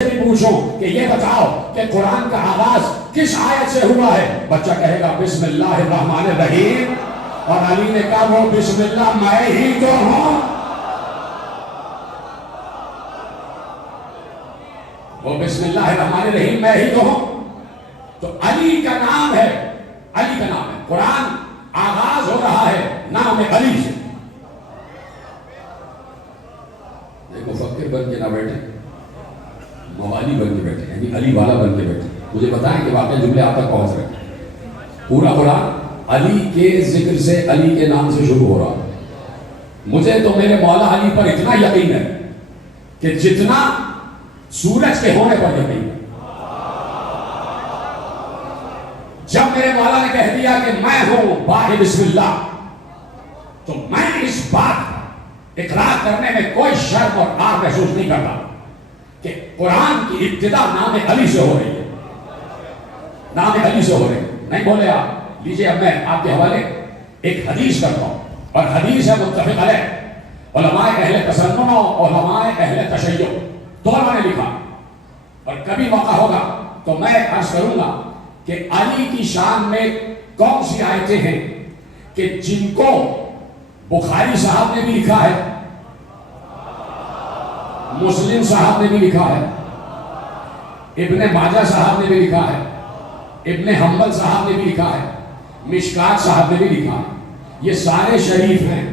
بھی پوچھو کہ یہ بتاؤ کہ قرآن کا آغاز کس آیت سے ہوا ہے، بچہ کہے گا بسم اللہ الرحمن الرحیم، اور علی نے کہا وہ بسم اللہ میں ہی تو ہوں، وہ بسم اللہ الرحمن الرحیم میں ہی تو ہوں۔ تو علی کا نام ہے، علی کا نام ہے، قرآن آغاز ہو رہا ہے نام علی سے۔ مفکر بن کے نہ بیٹھے، موالی بن کے بیٹھے، یعنی علی والا بن کے بیٹھے، مجھے بتائیں کہ واقعی جملے آپ تک پہنچ رہے ہیں۔ پورا قرآن علی کے ذکر سے، علی کے نام سے شروع ہو رہا ہے۔ مجھے تو میرے مولا علی پر اتنا یقین ہے کہ جتنا سورج کے ہونے پر یقین ہے۔ جب میرے مولا نے کہہ دیا کہ میں ہوں باہ بسم اللہ، تو میں اس بات اقرار کرنے میں کوئی شرم اور عار محسوس نہیں کرتا کہ قرآن کی ابتدا نام علی سے ہو رہی ہے، نام علی سے ہو رہی ہے۔ نہیں بولے آپ، لیجئے اب میں آپ کے حوالے ایک حدیث کرتا ہوں، اور حدیث ہے متفق علیہ، علماء اہل تسنن اور علماء اہل تشیع دونوں نے لکھا، اور کبھی موقع ہوگا تو میں عرض کروں گا کہ علی کی شان میں کون سی آیتیں ہیں کہ جن کو بخاری صاحب نے بھی لکھا ہے، مسلم صاحب نے بھی لکھا ہے، ابن ماجہ صاحب نے بھی لکھا ہے، ابن حنبل صاحب نے بھی لکھا ہے، مشکات صاحب نے بھی لکھا ہے، یہ سارے شریف ہیں۔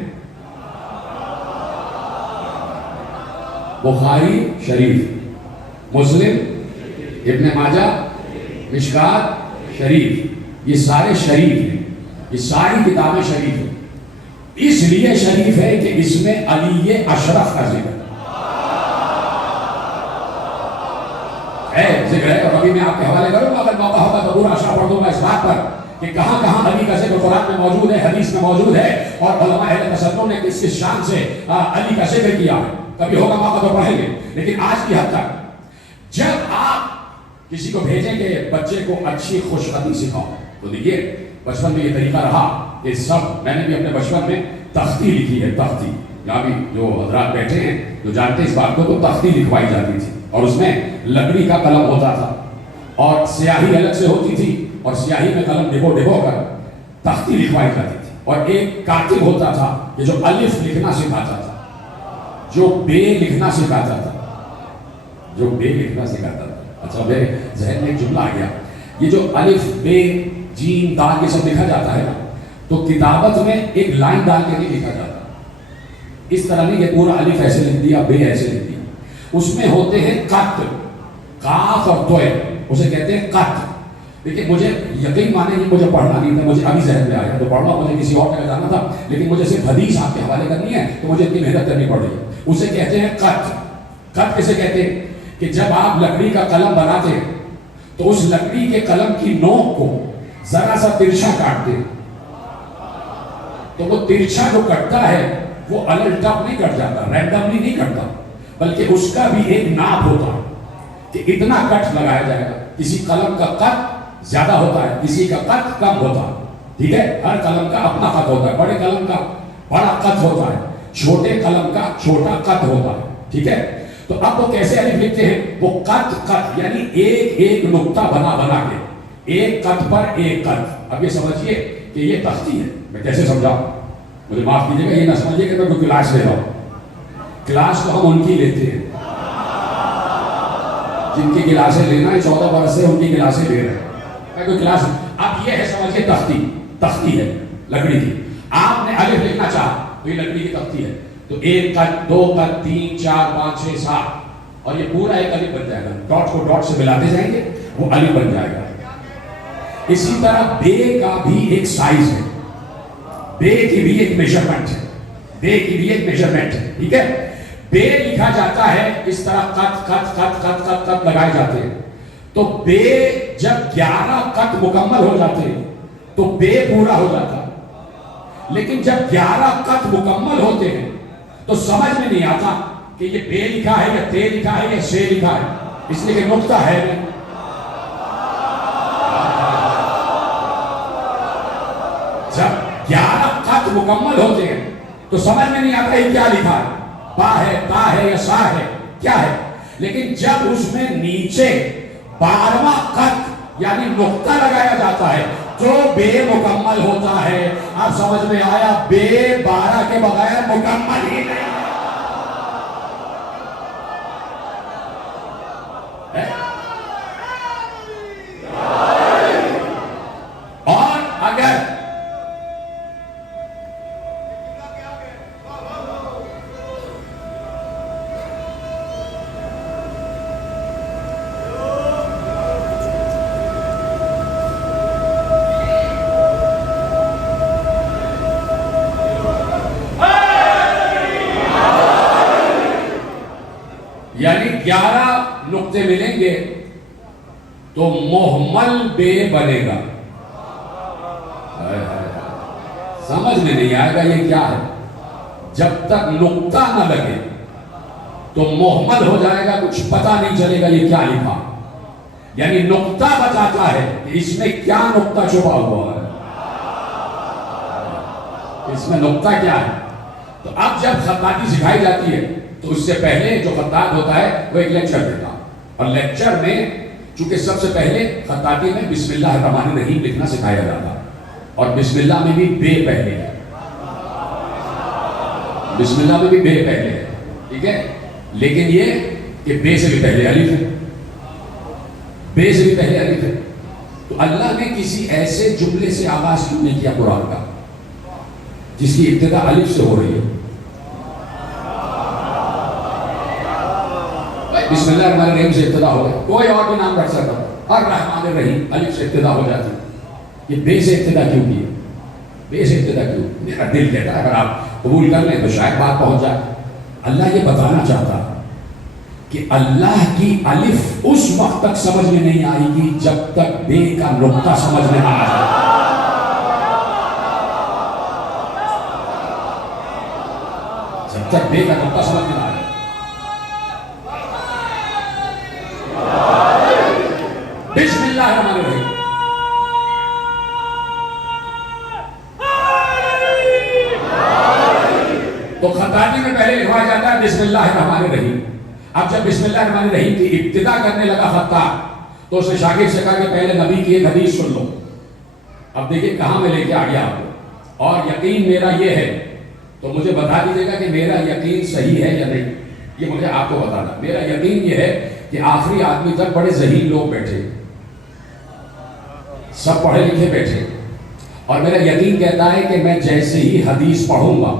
بخاری شریف، مسلم، ابن ماجہ، مشکات شریف، یہ سارے شریف ہیں، یہ ساری کتابیں شریف ہیں۔ اس لیے شریف ہے کہ اس میں علی اشرف کا ذکر ہے، ذکر ہے، اور ابھی میں آپ کے حوالے کروں گا، اگر موقع ہوگا تو پورا اشرف پڑھ دوں گا اس بات پر کہ کہاں کہاں علی کا ذکر قرآن میں موجود ہے، حدیث میں موجود ہے، اور علماء اہل تسنن نے کس کس شان سے علی کا ذکر کیا ہے۔ کبھی ہوگا موقع تو پڑھیں گے، لیکن آج کی حد تک جب آپ کسی کو بھیجیں کہ بچے کو اچھی خوش خطی سکھاؤ، تو دیکھیے بچپن میں یہ طریقہ رہا کہ سب، میں نے بھی اپنے بچپن میں تختی لکھی ہے، تختی، یہاں بھی جو حضرات بیٹھے ہیں جو جانتے ہیں اس بات کو، تو تختی لکھوائی جاتی تھی، اور اس میں لکڑی کا قلم ہوتا تھا، اور سیاہی الگ سے ہوتی تھی، اور سیاہی میں قلم ڈبو ڈبو کر تختی لکھوائی جاتی تھی، اور ایک کاتب ہوتا تھا کہ جو الف لکھنا سکھاتا تھا، جو بے لکھنا سکھاتا تھا، جو بے لکھنا سکھاتا تھا۔ اچھا، میرے ذہن میں ایک جملہ آ گیا، یہ جو الف بے جیم دال یہ سب لکھا جاتا ہے نا، تو کتابت میں ایک لائن ڈال کے نہیں لکھا جاتا، اس طرح نہیں کہ پورا الف ایسے لکھ دیا، بے ایسے لکھ دیا، اس میں ہوتے ہیں قط، قاف اور توئے، اسے کہتے ہیں قط۔ لیکن مجھے یقین مانے نہیں، مجھے پڑھنا نہیں تھا، مجھے ابھی ذہن میں آیا تو پڑھ لو، مجھے کسی اور جگہ جانا تھا، لیکن مجھے صرف حدیث آپ کے حوالے کرنی ہے تو مجھے اتنی محنت کرنی پڑ رہی ہے۔ اسے کہتے ہیں قط۔ قط کسے کہتے ہیں کہ جب آپ لکڑی کا قلم بناتے ہیں تو اس لکڑی کے قلم کی نوک کو ذرا سا ترچھا کاٹتے ہیں، تو وہ ترچھا جو کٹتا ہے وہ الٹپ نہیں کٹ جاتا، رینڈملی نہیں کٹتا، بلکہ اس کا بھی ایک ناپ ہوتا ہے کہ اتنا کٹ لگایا جائے گا۔ کسی قلم کا قط زیادہ ہوتا ہے، کسی کا قط کم ہوتا ہے، ٹھیک ہے، ہر قلم کا اپنا قط ہوتا ہے، بڑے قلم کا بڑا قط ہوتا ہے، چھوٹے قلم کا چھوٹا قط ہوتا ہے، ٹھیک ہے۔ تو اب وہ کیسے الف لکھتے ہیں؟ وہ قط یعنی ایک ایک نقطہ بنا بنا کے، ایک قط پر ایک قط۔ اب یہ سمجھیے کہ یہ تختی ہے، میں کیسے سمجھاؤں، مجھے معاف کیجیے گا، یہ نہ سمجھیے کہ میں کوئی کلاس لے رہا ہوں، کلاس تو ہم ان کی لیتے ہیں جن کی کلاسیں لینا ہے، 14 برس سے ان کی کلاسیں لے رہے ہیں، میں کوئی کلاس۔ اب یہ ہے سمجھیے تختی، تختی ہے لکڑی کی، آپ نے الف لکھنا چاہا تو یہ لکڑی کی تختی ہے، تو ایک قط، دو قط، 3 4 5 6 7، اور یہ پورا ایک الف بن جائے گا، ڈاٹ کو ڈاٹ سے ملاتے جائیں گے وہ الف بن جائے گا۔ اسی طرح بے کا بھی ایک سائز ہے، بے کی بھی ایک میجرمنٹ ہے، بے کی بھی ایک میجرمنٹ ہے، ٹھیک ہے۔ بے لکھا جاتا ہے اس طرح، قط قط قط قط قط قط لگائے جاتے ہیں، تو بے جب 11 قط مکمل ہو جاتے ہیں تو بے پورا ہو جاتا ہے، لیکن جب 11 قط مکمل ہوتے ہیں تو سمجھ میں نہیں آتا کہ یہ بے لکھا ہے یا تے لکھا ہے یا سے لکھا ہے، اس لیے کہ نقطہ ہے نہیں۔ جب 11 قط مکمل ہوتے ہیں تو سمجھ میں نہیں آتا یہ کیا لکھا ہے، با ہے، تا ہے یا سا ہے، کیا ہے۔ لیکن جب اس میں نیچے 12واں خط یعنی نقطہ لگایا جاتا ہے جو بے مکمل ہوتا ہے، آپ سمجھ میں آیا؟ بے 12 کے بغیر مکمل ہی نہیں ہے۔ اور اگر یعنی 11 نقطے ملیں گے تو محمل بے بنے گا۔ سمجھ میں نہیں آئے گا یہ کیا ہے؟ جب تک نقطہ نہ لگے تو محمل ہو جائے گا، کچھ پتہ نہیں چلے گا یہ کیا لکھا۔ یعنی نقطہ بتاتا ہے کہ اس میں کیا نقطہ چھپا ہوا ہے، اس میں نقطہ کیا ہے۔ تو اب جب خطاطی سکھائی جاتی ہے تو اس سے پہلے جو خطاط ہوتا ہے وہ ایک لیکچر دیتا، اور لیکچر میں چونکہ سب سے پہلے خطاطی میں بسم اللہ الرحمن الرحیم لکھنا سکھایا جاتا، اور بسم اللہ میں بھی بے پہلے ہے، بسم اللہ میں بھی بے پہلے ہے، ٹھیک ہے۔ لیکن یہ کہ بے سے بھی پہلے الف ہے، بے سے بھی پہلے الف ہے۔ تو اللہ نے کسی ایسے جملے سے آغاز کیوں نہیں کیا قرآن کا جس کی ابتدا الف سے ہو رہی ہے؟ بسم اللہ الرحمن الرحیم سے ابتدا ہو گیا، کوئی اور بھی نام رکھ سکتا، الرحمن الرحیم الف سے ابتدا ہو جاتی، یہ بے سے ابتدا کیوں کی؟ بے سے ابتدا کیوں؟ میرا دل کہتا ہے اگر آپ قبول کر لیں تو شاید بات پہنچ جائے۔ اللہ یہ بتانا چاہتا کہ اللہ کی الف اس وقت تک سمجھ میں نہیں آئے گی جب تک بے کا نقطہ سمجھ میں نہ آ جائے۔ جب تک بے کا نقطہ سمجھ میں نہ آئے۔ بسم اللہ الرحمن الرحیم، تو خطاطی میں پہلے لکھوایا جاتا ہے بسم اللہ الرحمن الرحیم۔ اب جب بسم اللہ الرحمن الرحیم کی ابتدا کرنے لگا خطاط تو اس نے شاگرد سے کہا کہ پہلے نبی کی ایک حدیث سن لو۔ اب دیکھیں کہاں میں لے کے آ گیا آپ کو، اور یقین میرا یہ ہے تو مجھے بتا دیجیے گا کہ میرا یقین صحیح ہے یا نہیں، یہ مجھے آپ کو بتانا۔ میرا یقین یہ ہے کہ آخری آدمی تک بڑے ذہین لوگ بیٹھے، سب پڑھے لکھے بیٹھے، اور میرا یقین کہتا ہے کہ میں جیسے ہی حدیث پڑھوں گا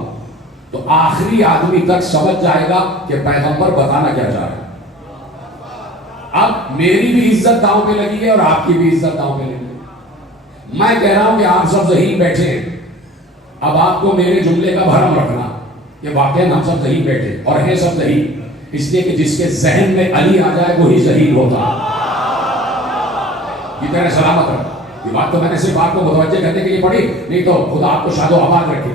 تو آخری آدمی تک سمجھ جائے گا کہ پیغمبر بتانا کیا چاہ رہے ہیں۔ اب میری بھی عزت داؤں پہ لگی ہے اور آپ کی بھی عزت داؤں پہ لگی ہے۔ میں کہہ رہا ہوں کہ آپ سب ذہین بیٹھے ہیں، اب آپ کو میرے جملے کا بھرم رکھنا کہ واقعی ہم سب ذہین بیٹھے اور ہیں سب ذہین، اس لیے کہ جس کے ذہن میں علی آ جائے وہی ذہین ہوتا۔ یہ تیرے سلامت رکھا، یہ بات تو میں نے صرف آپ کو متوجہ کرنے کے لیے پڑھی، نہیں تو خدا آپ کو شاد و آباد رکھے۔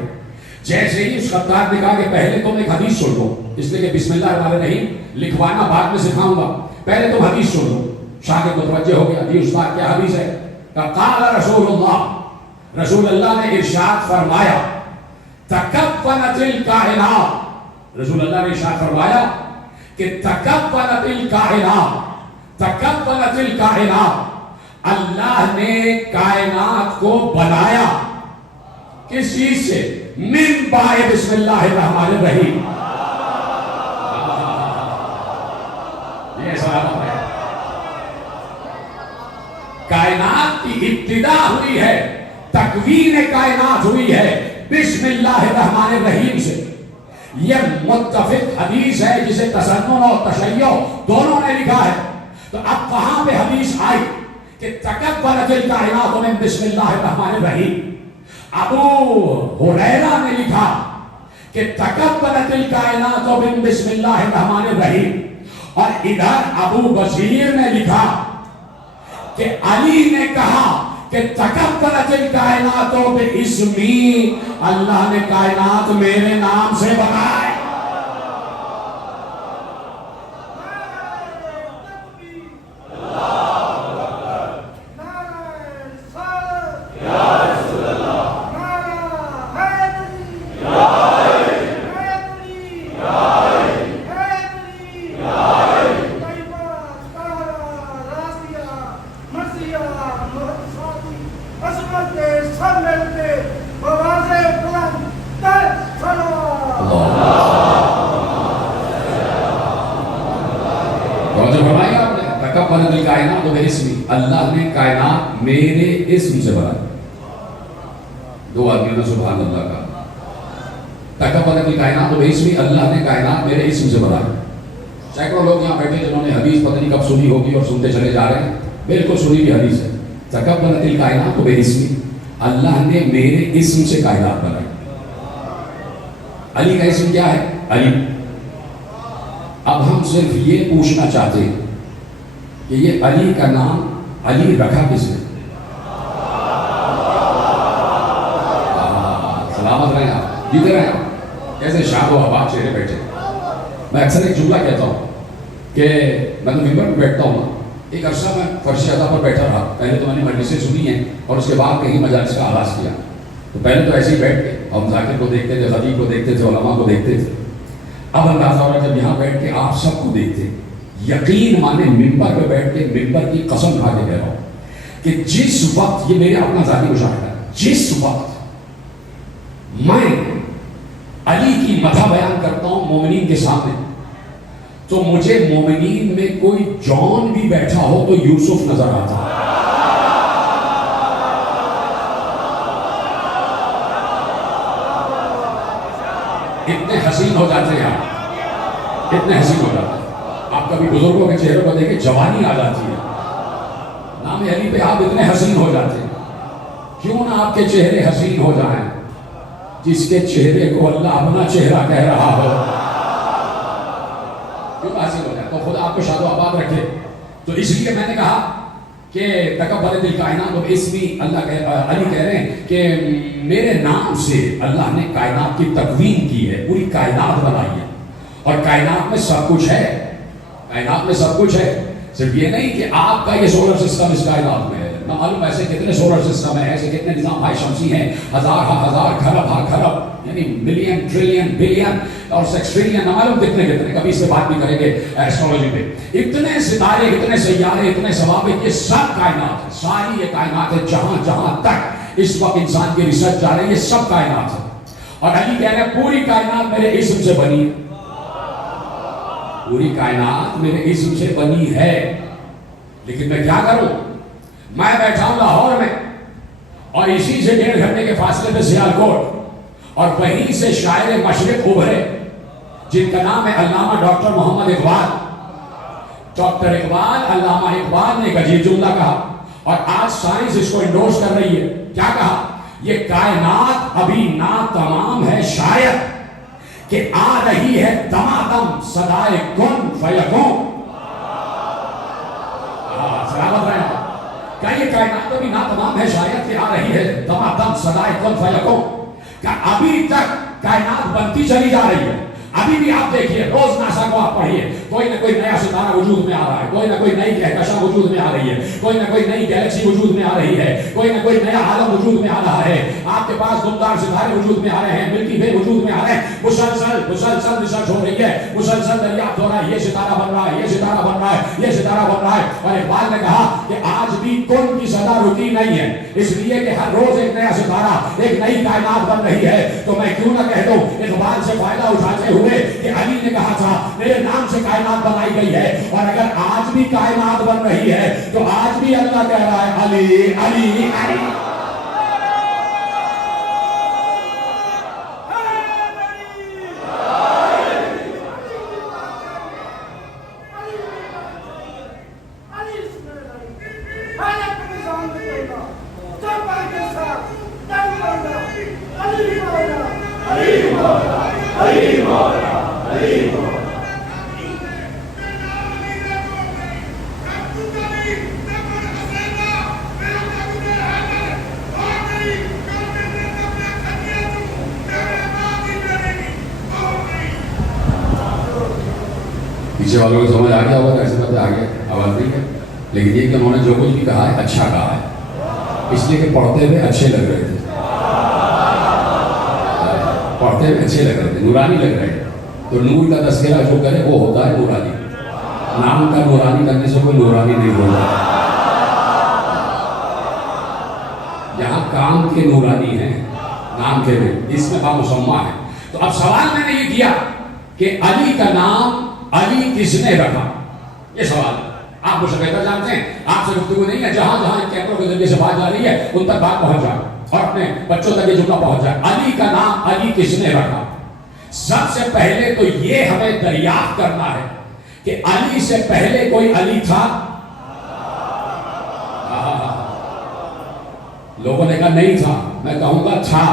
جیسے ہی اس خطاط نے کہا کہ پہلے تم ایک حدیث سن لو، اس لیے کہ بسم اللہ الرحمن الرحیم لکھوانا بعد میں سکھاؤں گا، پہلے تم حدیث سن لو۔ شاگرد متوجہ ہو گیا، جی استاد کیا حدیث ہے؟ قال رسول اللہ، رسول اللہ نے ارشاد فرمایا تکونت الکائنات، رسول اللہ نے ارشاد فرمایا کہ تکونت الکائنات، تکونت الکائنات، اللہ نے کائنات کو بنایا کس چیز سے؟ من بائے بسم اللہ الرحمن الرحیم۔ یہ سلامت ہے، کائنات کی ابتدا ہوئی ہے، تکوین کائنات ہوئی ہے بسم اللہ الرحمن الرحیم سے۔ یہ متفق حدیث ہے جسے تسنن اور تشیع دونوں نے لکھا ہے۔ تو اب کہاں پہ حدیث آئی کہ تکونت الکائنات من بسم اللہ الرحمن الرحیم؟ ابو ہریرہ نے لکھا کہ تکونت الکائنات من بسم اللہ الرحمن الرحیم، اور ادھر ابو بصیر نے لکھا کہ علی نے کہا کہ تکونت الکائنات باسمی، اللہ نے کائنات میرے نام سے بنائے۔ تکبرت الکائنات باسمی، اللہ نے کائنات میرے اسم سے بنائی. دو آدمیوں نے سبحان اللہ کہا. تکبرت الکائنات باسمی، اللہ نے کائنات میرے اسم سے بنائی. سینکڑوں لوگ یہاں بیٹھے جنہوں نے حدیث پتہ نہیں کب سنی ہوگی اور سنتے چلے جا رہے ہیں. بالکل سنی بھی حدیث ہے. تکبرت الکائنات باسمی، اللہ نے میرے اسم سے کائنات بنائی. علی کا اسم کیا ہے؟ علی. اب ہم صرف یہ پوچھنا چاہتے ہیں کہ یہ علی کا نام علی رکھا کس نے؟ سلامت رہیں آپ، جیتے رہیں آپ، کیسے شاد و آباد چہرے بیٹھے. میں اکثر ایک جملہ کہتا ہوں کہ میں تو ممبر پہ بیٹھتا ہوں نا، ایک عرصہ میں فرش ادا پر بیٹھا رہا. پہلے تو میں نے مجلسیں سنی ہیں اور اس کے بعد کہیں مجالس کا آغاز کیا. تو پہلے تو ایسے ہی بیٹھ کے ہم ذاکر کو دیکھتے تھے، خطیب کو دیکھتے تھے، علماء کو دیکھتے تھے. اب اندازہ ہو رہا جب یہاں بیٹھ کے آپ سب کو دیکھتے، یقین مانے ممبر پہ بیٹھ کے ممبر کی قسم کھا کے کہہ رہا ہوں کہ جس وقت، یہ میرے اپنا ذاتی مشاہدہ ہے، جس وقت میں علی کی مدح بیان کرتا ہوں مومنین کے سامنے، تو مجھے مومنین میں کوئی جان بھی بیٹھا ہو تو یوسف نظر آتا ہے. اتنے حسین ہو جاتے ہیں آپ، اتنے حسین ہو جاتے ہیں. آپ کبھی بزرگوں کے چہروں کو دیکھیں جوانی آ جاتی ہے. نام علی پہ آپ اتنے حسین ہو جاتے ہیں. کیوں نہ آپ کے چہرے حسین ہو جائیں؟ جس کے چہرے کو اللہ اپنا چہرہ کہہ رہا ہو کیوں نہ حسین ہو جائے. تو خدا آپ کو شاد و آباد رکھے. تو اس لیے میں نے کہا کہ تکبرت الکائنات باسمی، اللہ علی کہہ رہے ہیں کہ میرے نام سے اللہ نے کائنات کی تکوین کی ہے، پوری کائنات بنائی ہے. اور کائنات میں سب کچھ ہے، کائنات میں سب کچھ ہے. صرف یہ نہیں کہ آپ کا یہ سولر سسٹم اس کائنات میں ہے، نہ معلوم ایسے کتنے سولر سسٹم ہیں، ایسے کتنے نظام ہائے شمسی ہیں، ہزار کھرب، یعنی ملین ٹریلین بلین اور سیکسٹریلین، نہ معلوم کتنے کتنے. کبھی اس پہ بات بھی کریں گے ایسٹرولوجی پہ. اتنے ستارے، اتنے سیارے، اتنے ثوابت، یہ سب کائنات ہے. ساری یہ کائنات ہے، جہاں جہاں تک اس وقت انسان کی ریسرچ جا رہی ہے، یہ سب کائنات ہے. اور علی کہہ رہے ہیں پوری کائنات میرے اسم سے بنی ہے، پوری کائنات میرے اسم سے بنی ہے. لیکن میں کیا کروں؟ میں بیٹھا ہوں لاہور میں اور اسی سے 1.5 گھنٹے کے فاصلے پہ سیالکوٹ، اور وہیں سے شاعر مشرق ابھرے جن کا نام ہے علامہ ڈاکٹر محمد اقبال. ڈاکٹر اقبال، علامہ اقبال نے ایک عجیب جملہ کہا اور آج سائنس اس کو انڈورس کر رہی ہے. کیا کہا؟ یہ کائنات ابھی نا تمام ہے شاید کہ آ رہی ہے دمادم صدائے کن فیکون. سلامت رہے ہیں. کیا یہ کائنات ابھی نا تمام ہے شاید کہ آ رہی ہے دمادم صدائے کن فیکون؟ کیا ابھی تک کائنات بنتی چلی جا رہی ہے؟ ابھی بھی آپ دیکھیے، روز ناسا کو آپ پڑھیے، کوئی نہ کوئی نیا ستارہ وجود میں آ رہا ہے، کوئی نہ کوئی نئی کہکشاں وجود میں آ رہی ہے، کوئی نہ کوئی نئی گیلیکسی وجود میں آ رہی ہے، کوئی نہ کوئی نیا عالم وجود میں آ رہا ہے. آپ کے پاس دمدار ستارے وجود میں آ رہے ہیں، ملکی وے وجود میں آ رہے ہیں. مسلسل ریسرچ ہو رہی ہے، مسلسل دریافت ہو رہا ہے، یہ ستارہ بن رہا ہے، یہ ستارہ بن رہا ہے، یہ ستارہ بن رہا ہے. اور اقبال نے کہا کہ آج بھی کن کی صدا رکی نہیں ہے، اس لیے کہ ہر روز ایک نیا ستارہ، ایک نئی کائنات بن رہی ہے. تو میں کیوں نہ کہہ دوں اقبال سے فائدہ اٹھاتے ہوئے کہ علی نے کہا تھا میرے نام سے کائنات بنائی گئی ہے. اور اگر آج بھی کائنات بن رہی ہے تو آج بھی اللہ کہہ رہا ہے علی علی علی. پیچھے والوں کو سمجھ آ گیا ہوگا، ایسے بات آ گیا، آواز نہیں ہے. لیکن یہ کہ انہوں نے جو کچھ بھی کہا ہے اچھا کہا ہے، اس لیے کہ پڑھتے ہوئے اچھے لگ رہے تھے، پڑھتے ہوئے اچھے لگ رہے تھے، نورانی لگ رہے ہیں. تو نور کا تذکرہ جو کرے وہ ہوتا ہے نورانی. نام کا نورانی کرنے سے کوئی نورانی نہیں ہوتا. یہاں کام کے نورانی ہیں، نام کے نہیں، اس میں بامسمہ ہے. تو اب سوال میں نے یہ کیا کہ علی کا نام علی کس نے رکھا؟ یہ سوال ہے. آپ آپ مجھ سے بہتر جانتے ہیں، آپ سے گفتگو نہیں ہے، جہاں جہاں کیمروں کے ذریعے سے بات جا رہی ہے ان تک بات پہنچ جائے اور اپنے بچوں تک یہ جملہ پہنچ جائے۔ علی کا نام علی کس نے رکھا؟ سب سے پہلے تو یہ ہمیں دریافت کرنا ہے کہ علی سے پہلے کوئی علی تھا؟ لوگوں نے کہا نہیں تھا، میں کہوں گا تھا،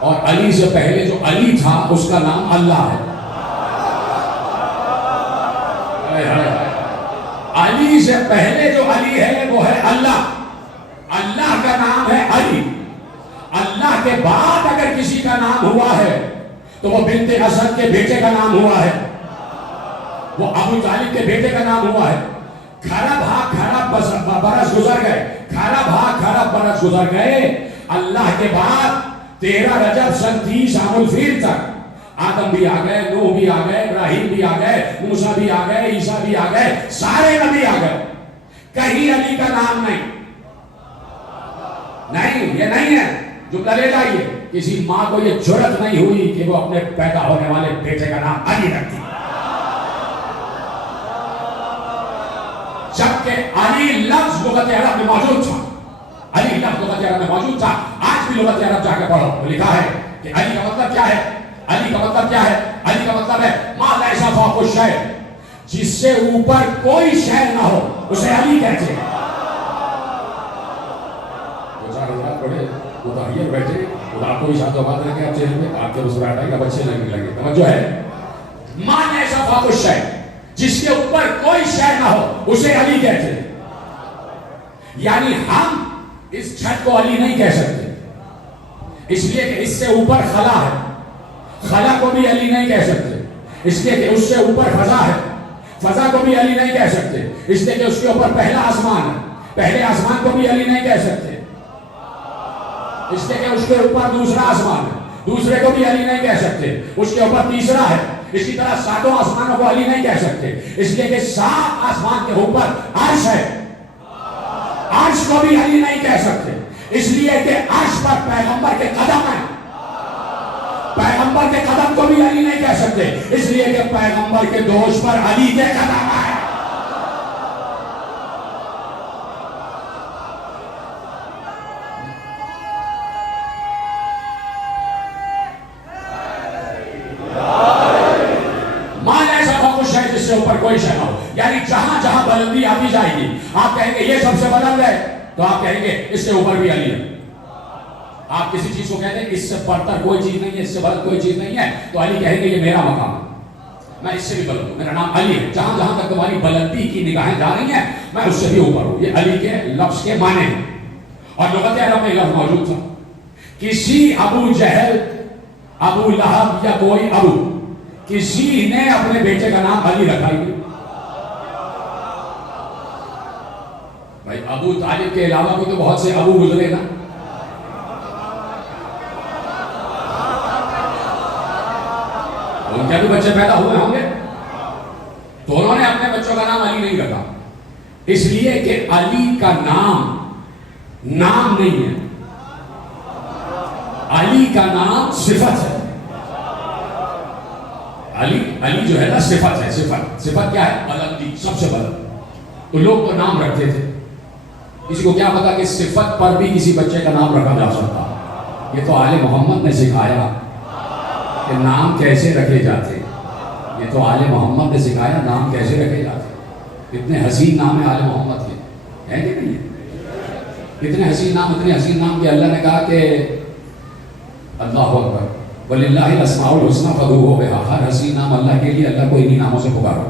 اور علی سے پہلے جو علی تھا اس کا نام اللہ ہے۔ علی سے پہلے جو علی ہے وہ ہے اللہ، اللہ کا نام ہے علی۔ اللہ کے بعد اگر کسی کا نام ہوا ہے تو وہ بنت اسد کے بیٹے کا نام ہوا ہے، وہ ابو طالب کے بیٹے کا نام ہوا ہے۔ کھرب برس گزر گئے، کھرب برس گزر گئے، اللہ کے بعد 13 رجب سن 30 عام الفیل تک آدم بھی آ گئے، نوح بھی آ گئے، ابراہیم بھی آ گئے، موسیٰ بھی آ گئے، عیسیٰ بھی آ گئے، سارے نبی آ گئے، کہیں علی کا نام نہیں۔ نہیں، یہ نہیں ہے جملہ لے جائیے، کسی ماں کو یہ جرأت نہیں ہوئی کہ وہ اپنے پیدا ہونے والے بیٹے کا نام علی رکھتی، جبکہ علی لفظ لغت عرب میں موجود تھا، علی لفظ لغت عرب میں موجود تھا۔ آج بھی لغت عرب جا کے پڑھو، وہ لکھا ہے کہ علی کا مطلب کیا ہے؟ علی کا مطلب کیا ہے؟ علی کا مطلب ہے ما لیس فوق الشیء، جس سے اوپر کوئی شے نہ ہو اسے علی کہتے ہیں۔ دو چار حضرات بڑے متحیر بیٹھے، خدا کو اشارت و بات رکھے آپ چہرے پہ، آپ کے مسکراہٹ آئی، اب اچھے لگنے لگے۔ توجہ ہے، ما لیس فوق الشیء، جس کے اوپر کوئی شے نہ ہو اسے علی کہتے ہیں۔ یعنی ہم اس چھت کو علی نہیں کہہ سکتے، اس لیے کہ اس سے اوپر خلا ہے، خلا کو بھی علی نہیں کہہ سکتے، اس لیے کہ اس سے اوپر فضا ہے، فضا کو بھی علی نہیں کہہ سکتے، اس لیے کہ اس کے اوپر پہلا آسمان ہے، پہلے آسمان کو بھی علی نہیں کہہ سکتے، اس لیے کہ اس کے اوپر دوسرا آسمان ہے، دوسرے کو بھی علی نہیں کہہ سکتے، اس کے اوپر تیسرا ہے، اسی طرح 7 آسمانوں کو علی نہیں کہہ سکتے، اس لیے کہ 7 آسمان کے اوپر عرش ہے، عرش کو بھی علی نہیں کہہ سکتے، اس لیے کہ عرش پر پیغمبر کے قدم ہیں، پیغمبر کے قدم کو بھی علی نہیں کہہ سکتے، اس لیے کہ پیغمبر کے دوش پر علی کے قدم ہیں۔ جس سے اوپر کوئی شے نہ ہو، یعنی جہاں جہاں بلندی آتی جائے گی آپ کہیں گے یہ سب سے بلند ہے، تو آپ کہیں گے اس سے اوپر بھی علی ہے۔ آپ کسی چیز کو کہتے ہیں اس سے بڑھتر کوئی چیز نہیں ہے، اس سے بلند کوئی چیز نہیں ہے، تو علی کہیں گے یہ میرا مقام ہے، میں اس سے بھی بلند ہوں، میرا نام علی ہے۔ جہاں جہاں تک تمہاری بلندی کی نگاہیں جا رہی ہیں میں اس سے بھی اوپر ہوں۔ یہ علی کے لفظ کے معنی ہیں، اور لغت عرب میں لفظ موجود تھا۔ کسی ابو جہل، ابو لہب یا کوئی ابو، کسی نے اپنے بیٹے کا نام علی رکھا ہی بھائی، ابو طالب کے علاوہ بھی تو بہت سے ابو گزرے نا، ان کے بھی بچے پیدا ہوئے ہوں گے، تو انہوں نے اپنے بچوں کا نام علی نہیں رکھا، اس لیے کہ علی کا نام نام نہیں ہے، علی کا نام صفت ہے۔ علی جو ہے نا صفت ہے، صفت کیا ہے؟ بلندی، سب سے بلند۔ تو لوگ تو نام رکھتے تھے، کسی کو کیا پتا کہ صفت پر بھی کسی بچے کا نام رکھا جا سکتا، یہ تو آل محمد نے سکھایا کہ نام کیسے رکھے جاتے، یہ تو آل محمد نے سکھایا نام کیسے رکھے جاتے۔ کتنے حسین نام ہے آل محمد کے، ہے کہ نہیں ہے؟ کتنے حسین نام، اتنے حسین نام کہ اللہ نے کہا کہ اللہ اکبر وَلِلَّهِ الْأَسْمَاءُ الْحُسْنَىٰ فَادْعُوهُ بِهَا، ہر حسین نام اللہ کے لیے، اللہ کو انہی ناموں سے پکارو،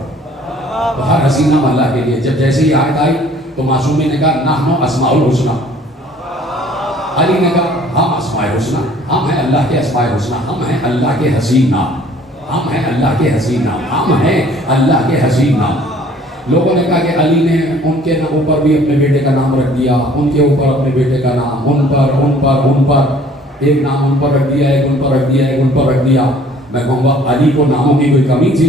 تو ہر حسین نام اللہ کے لیے۔ جب جیسے ہی آیت آئی تو معصومی نے کہا نحن اسماء الحسنیٰ، علی نے کہا ہم اسماء الحسنیٰ، ہم ہیں اللہ کے اسماء الحسنیٰ، ہم ہیں اللہ کے حسین نام، ہم ہیں اللہ کے حسین نام، ہم ہیں اللہ کے حسین نام۔ لوگوں نے کہا کہ علی نے ان کے اوپر بھی اپنے بیٹے کا نام رکھ دیا، ان کے اوپر اپنے بیٹے کا نام، ان پر ایک نام ان پر رکھ دیا، ایک ان پر رکھ دیا، ایک ان پر رکھ دیا۔ میں کہوں گا علی کو ناموں کی کوئی کمی تھی؟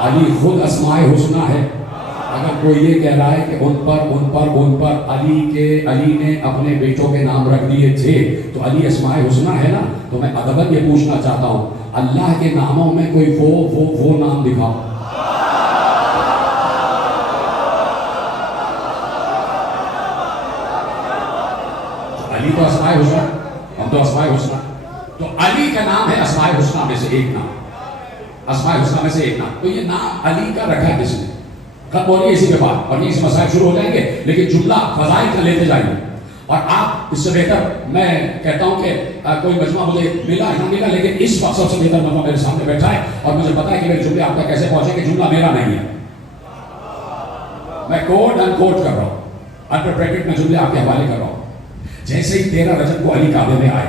علی خود اسماء حسنیٰ ہے۔ اگر کوئی یہ کہہ رہا ہے کہ ان پر علی نے اپنے بیٹوں کے نام رکھ دیے تھے تو علی اسماء حسنیٰ ہے نا، تو میں ادباً یہ پوچھنا چاہتا ہوں اللہ کے ناموں میں کوئی وہ نام دکھاؤ، اسماء حسنہ، ہم تو اسماء حسنہ، تو علی کا نام ہے اسماء حسنہ میں سے ایک نام، اسماء حسنہ میں سے ایک نام. تو یہ نام علی کا رکھا کس نے؟ ختم ہو رہی ہے اسی کے بعد، اور یہ مسائل شروع ہو جائیں گے، لیکن جملہ فضائل کا لیتے جائیے. اور آپ اس سے بہتر میں کہتا ہوں کہ کوئی مجمع مجھے ملا نہ ملا، لیکن اس وقت سب سے بہتر مجمع میرے سامنے بیٹھا ہے اور مجھے پتا ہے کہ میرے جملے آپ تک کیسے پہنچے کہ جملہ میرا نہیں ہے. میں کوٹ ان کوٹ کر رہا ہوں، انڈر بریکٹ میں جملے آپ کے حوالے کر رہا ہوں. جیسے ہی 13 رجب کو علی کعبے میں آئے،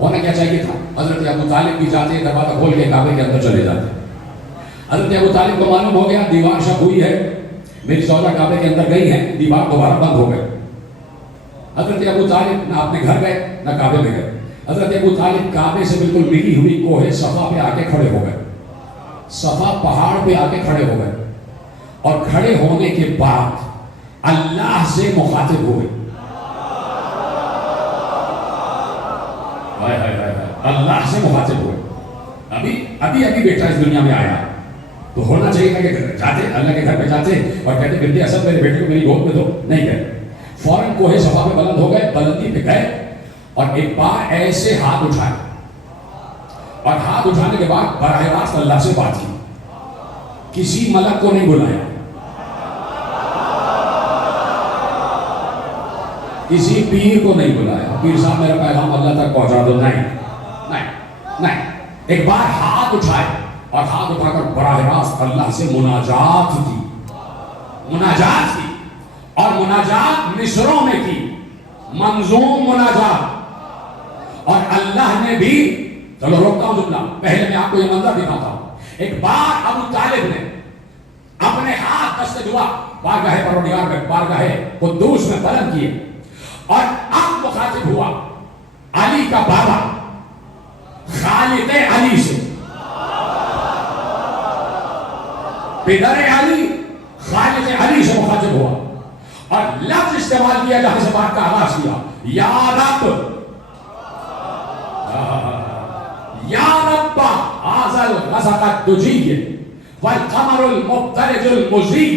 ہونا کیا چاہیے تھا؟ حضرت ابو طالب بھی جاتے، دروازہ کھول کے کعبے کے اندر چلے جاتے. حضرت ابو طالب کو معلوم ہو گیا دیوار شب ہوئی ہے، میری زوجہ کعبے کے اندر گئی ہے، دیوار دوبارہ بند ہو گئے. حضرت ابو طالب نہ اپنے گھر گئے نہ کعبے میں گئے. حضرت ابو طالب کعبے سے بالکل ملی ہوئی کوہ صفا پہ آ کے کھڑے ہو گئے، صفا پہاڑ پہ آ کے کھڑے ہو گئے، اور کھڑے ہونے کے بعد اللہ سے مخاطب ہوئے. اللہ سے مخاطب ہوئے. ابھی بیٹا اس دنیا میں آیا تو ہونا چاہیے تھا کہ جاتے اللہ کے گھر پہ جاتے اور کہتے بنت اسد میرے بیٹے کو میری گود میں دو. نہیں گئے، فوراً کوہ صفا پہ بلند ہو گئے، بلندی پہ گئے اور ایک بار ایسے ہاتھ اٹھائے، اور ہاتھ اٹھانے کے بعد براہ راست اللہ سے بات کی. کسی ملک کو نہیں بلایا، کسی پیر کو نہیں بلایا، پیر صاحب میرا پیغام اللہ تک پہنچا دو. نہیں، ایک بار ہاتھ اٹھائے اور ہاتھ اٹھا کر براہ راست اللہ سے مناجات کی، اور مناجات مصروں میں کی، منظوم مناجات. اور اللہ نے بھی، چلو روکتا ہوں جملہ، پہلے میں آپ کو یہ منظر دکھاتا ہوں. ایک بار ابو طالب نے اپنے ہاتھ دست دعا بارگاہ پروردگار میں، بارگاہ قدوس میں بلند کیے، اور اب مخاطب ہوا علی کا بابا خالق علی سے. پدر علی خالق علی سے مخاطب ہوا اور لفظ استعمال کیا جہاں سے بات کا آغاز کیا، یا رب، یا رب هذا الغسق الدجي والقمر المبتلج المزي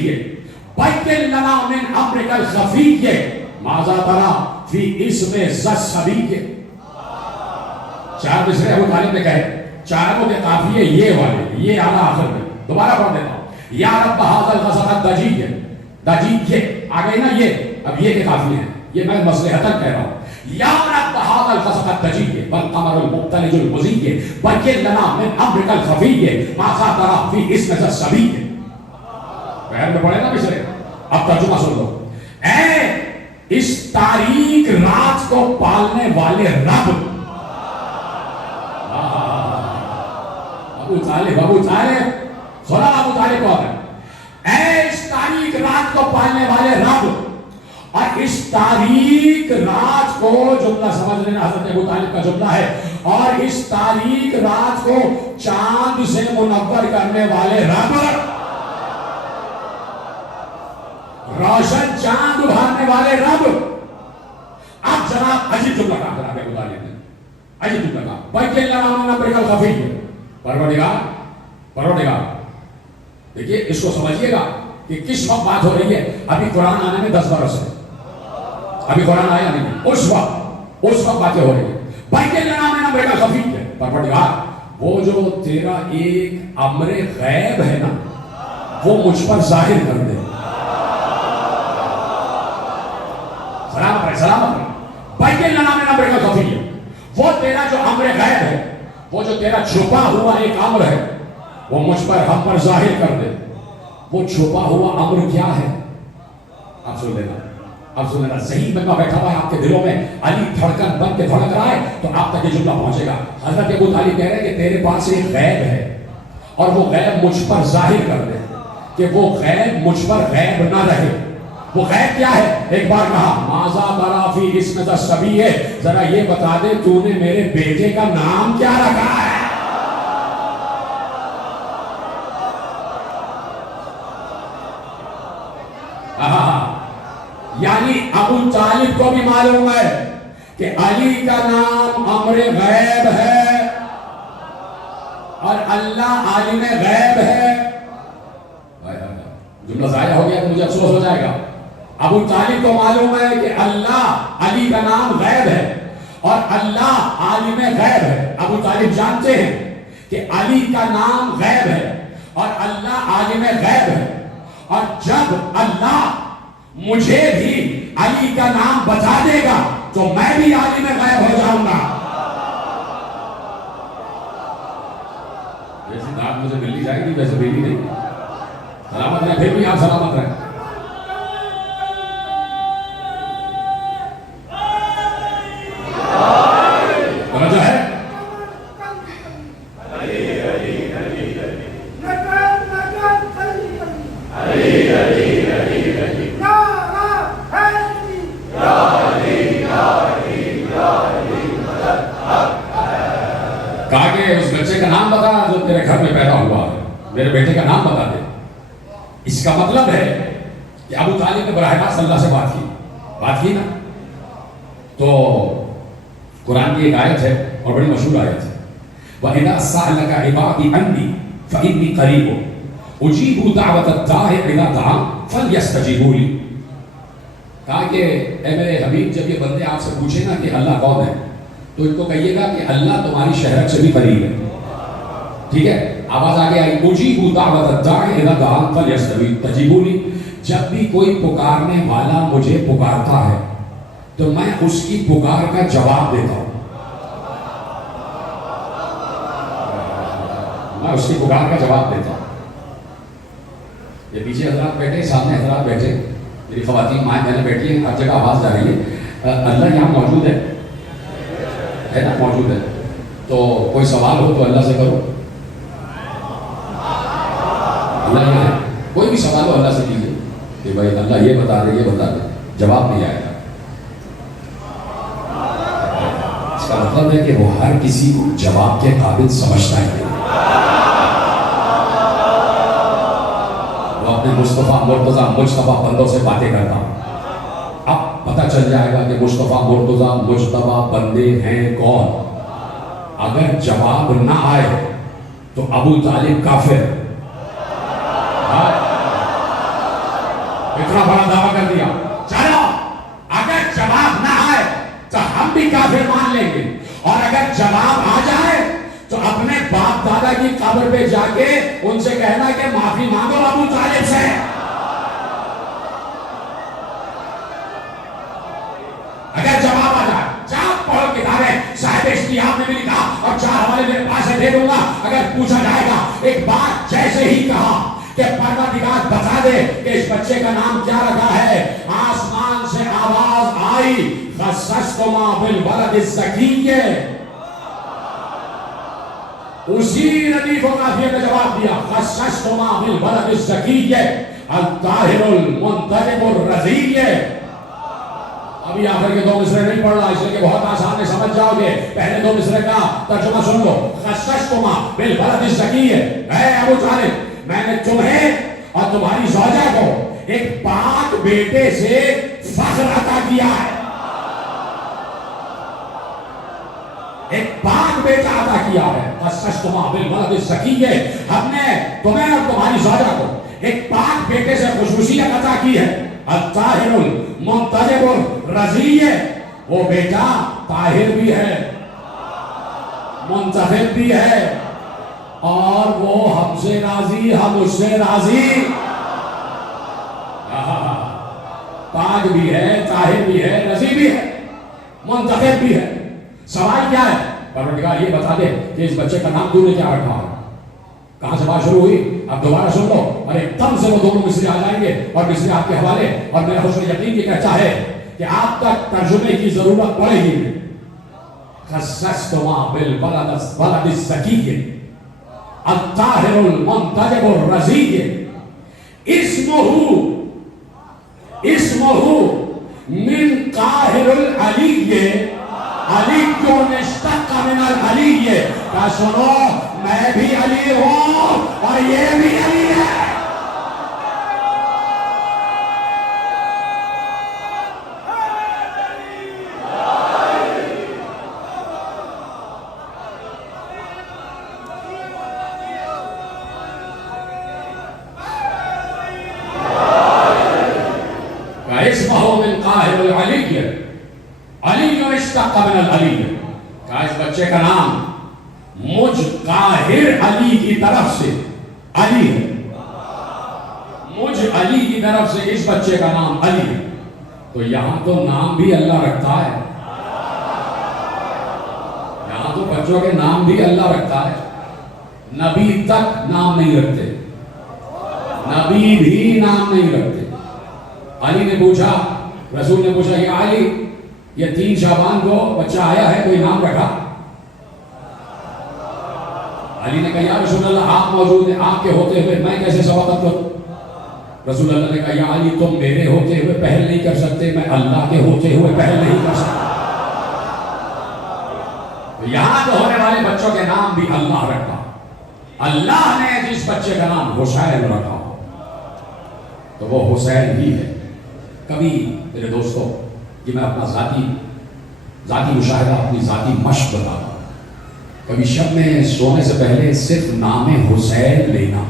بين لنا من امرك الخفي ماذا ترى في اسم ذا الصبي. چار مصرے ابو طالب نے کہے، چاروں کے قافیے یہ والے، یہ اعلیٰ آخر میں. دوبارہ پڑھ دیتا ہوں، یا رب هذا الغسق الدجي، دجی یہ آ گئی نا، یہ اب یہ کے قافیے ہیں، یہ میں مصلحتاً کہہ رہا ہوں. یا رب هذا الغسق الدجي والقمر المبتلج المزي بين لنا من امرك الخفي ماذا ترى في اسم ذا الصبي. غیر میں پڑھے نا مصرے، اب ترجمہ سن لو. اے اس تاریک رات کو پالنے والے رب، ابو طالب سنا ابو طالب کون ہے؟ اے اس تاریک رات کو پالنے والے رب، اور اس تاریک رات کو، جملہ سمجھ لینا حضرت ابو طالب کا جملہ ہے، اور اس تاریک رات کو چاند سے منور کرنے والے رب، روشن چاند ابھارنے والے رب. اب جناب عجیب جملہ کہا جناب ابو طالب نے، عجیب جملہ کہا، بلکہ اللہ نے نمبر کا خفی ہے، پروردگار. دیکھیے اس کو سمجھیے گا کہ کس وقت بات ہو رہی ہے. ابھی قرآن آنے میں 10 برس ہے، ابھی قرآن آیا نہیں، اس وقت باتیں ہو رہی ہیں. بلکہ اللہ نے نمبر کا خفی ہے، پروردگار وہ جو تیرا ایک امر غیب ہے نا، وہ مجھ پر ظاہر کر دے. سلامت رہے. بلکہ اللہ نے نمبر کا خفی ہے، وہ تیرا جو امر غیب ہے، وہ جو تیرا چھپا ہوا ایک امر ہے، وہ مجھ پر، ہم پر ظاہر کر دے. وہ چھپا ہوا امر کیا ہے؟ آپ سن لینا، ذہن میں بیٹھا ہوا ہے آپ کے دلوں میں، علی دھڑکن بن کے دھڑک رہا ہے تو آپ تک یہ جملہ پہنچے گا. حضرت ابو طالب کہہ رہے ہیں کہ تیرے پاس ایک غیب ہے، اور وہ غیب مجھ پر ظاہر کر دے، کہ وہ غیب مجھ پر غیب نہ رہے. وہ غیب کیا ہے؟ ایک بار کہا ماذا ترى في اسم ذا الصبي، ذرا یہ بتا دے تو نے میرے بیٹے کا نام کیا رکھا ہے. یعنی ابو طالب کو بھی معلوم ہے کہ علی کا نام امر غیب ہے اور اللہ عالم غیب ہے. جملہ ضائع ہو گیا تو مجھے افسوس ہو جائے گا. ابو طالب کو معلوم ہے کہ اللہ علی کا نام غیب ہے اور اللہ عالم غیب ہے. ابو طالب جانتے ہیں کہ علی کا نام غیب ہے اور اللہ عالم غیب ہے, اور جب اللہ مجھے بھی علی کا نام بتا دے گا تو میں بھی عالم غیب ہو جاؤں گا. جیسی داد مجھے ملنی جائے گی ویسے ملی نہیں. سلامت رہیں, پھر بھی آپ سلامت رہیں. جو ہے کہا کہ اس بچے کا نام بتا جو تیرے گھر میں پیدا ہوا ہے, میرے بیٹے کا نام بتا دے. اس کا مطلب ہے کہ ابو طالب نے براہ راست اللہ سے بات کی نا. تو قرآن کی ایک آیت ہے اور بڑی مشہور آیت ہے, وَإِذَا سَأَلَكَ عِبَادِي عَنِّي فَإِنِّي قَرِيبٌ أُجِيبُ دَعْوَةَ الدَّاعِ إِذَا دَعَانِ فَلْيَسْتَجِيبُوا لِي. کہا کہ اے میرے حبیب, جب یہ بندے آپ سے پوچھیں نا کہ اللہ کون ہے تو ان کو کہیے گا کہ اللہ تمہاری شہرت سے بھی قریب ہے. ٹھیک ہے, آواز آگے آئی, أُجِيبُ دَعْوَةَ الدَّاعِ إِذَا دَعَانِ فَلْيَسْتَجِيبُوا لِي. جب بھی کوئی پکارنے والا مجھے پکارتا ہے تو میں اس کی پکار کا جواب دیتا ہوں. میں اس کی پکار کا جواب دیتا ہوں. یہ پیچھے حضرات بیٹھے, سامنے حضرات بیٹھے, میری خواتین مائیں بہنیں بیٹھی ہیں, ہر جگہ آواز جا رہی ہے. اللہ یہاں موجود ہے نا, موجود ہے. تو کوئی سوال ہو تو اللہ سے کرو. اللہ یہاں ہے, کوئی بھی سوال ہو اللہ سے کیجیے کہ بھائی اللہ یہ بتا دے, یہ بتا دے, جواب نہیں آئے گا. اس کا مطلب ہے کہ وہ ہر کسی کو جواب کے قابل سمجھتا ہے. وہ اپنے مصطفیٰ مرتضیٰ مجتبیٰ بندوں سے باتیں کرتا ہوں. اب پتہ چل جائے گا کہ مصطفیٰ مرتضیٰ مجتبیٰ بندے ہیں کون. اگر جواب نہ آئے تو ابو طالب کافر. اتنا بڑا دعویٰ کر دیا. چلو اگر جواب نہ آئے تو ہم بھی کافر مان لیں گے, اور اگر جواب آ جائے تو اپنے باپ دادا کی قبر پہ جا کے ان سے کہنا کہ معافی مانگو ابو طالب سے. اگر جواب آ جائے, جاؤ پڑھو کتابیں, صاحب اشتیاق نے بھی لکھا اور 4 حوالے میرے پاس دے دوں گا. اگر پوچھا جائے گا ایک بات جیسے ہی کہا کہ پروردگار بتا دے کہ اس بچے کا نام کیا رکھا ہے, آسمان سے آواز آئی, خصصتما بالولد الزکی. اسی ردیف و قافیہ نے جواب دیا, خصصتما بالولد الزکی الطاہر المنتجب الرضی. ابھی آخر کے 2 مصرے نہیں پڑھ رہا, اس لیے کہ بہت آسان ہے, سمجھ جاؤ گے. پہلے 2 مصرے کا ترجمہ سن لو. خصصتما بالولد الزکی, اے ابو طالب میں نے تمہیں اور تمہاری زوجہ کو ایک پاک بیٹے سے فخر عطا کیا ہے. ایک پاک بیٹا عطا کیا ہے. خصصتما بالولد الزکی, ہم نے تمہیں اور تمہاری زوجہ کو ایک پاک بیٹے سے خصوصیت عطا کی ہے. الطاہر المنتجب الرضی, وہ بیٹا طاہر بھی ہے, منتخب بھی ہے, اور وہ ہم سے راضی, ہم اس سے راضی. پاک بھی ہے, طاہر بھی ہے, رضی بھی ہے, منتخب بھی ہے. سوال کیا ہے؟ پروردگار یہ بتا دے کہ اس بچے کا نام تو نے کیا رکھا ہے. کہاں سے بات شروع ہوئی اب دوبارہ سن لو, اور ایک دم سے وہ دونوں مصرے آ جائیں گے اور مصرے آپ کے حوالے. اور میرا حسن یقین یہ کہتا ہے کہ آپ تک ترجمے کی ضرورت پڑے گی. خصصتما بالولد الزکی الطاہر المنتجب الرضی, اسمہ من قاہر العلی, علی کیوں نشتق من العلی. کہا سنو, میں بھی علی ہوں اور یہ بھی علی ہے. علی علی اشتق من العلی، کہا اس بچے کا نام مجھ قاہر علی کی طرف سے علی ہے، مجھ علی کی طرف سے اس بچے کا نام علی ہے۔ تو یہاں تو نام بھی اللہ رکھتا ہے، یہاں تو بچوں کے نام بھی اللہ رکھتا ہے، نبی تک نام نہیں رکھتے، نبی بھی نام نہیں رکھتے۔ علی نے پوچھا، رسول نے پوچھا کہ علی یہ 3 شعبان کو بچہ آیا ہے، کوئی نام رکھا؟ علی نے کہا یا رسول اللہ آپ موجود ہیں، آپ کے ہوتے ہوئے میں کیسے سبقت کروں؟ رسول اللہ نے کہا یا علی تم میرے ہوتے ہوئے پہل نہیں کر سکتے، میں اللہ کے ہوتے ہوئے پہل نہیں کر سکتا۔ یہاں تو ہونے والے بچوں کے نام بھی اللہ رکھا، اللہ نے جس بچے کا نام حسین رکھا تو وہ حسین ہی ہے۔ کبھی میرے دوستوں یہ میں اپنا ذاتی مشاہدہ، اپنی ذاتی مشق بتا رہا ہوں، کبھی شب میں سونے سے پہلے صرف نام حسین لینا،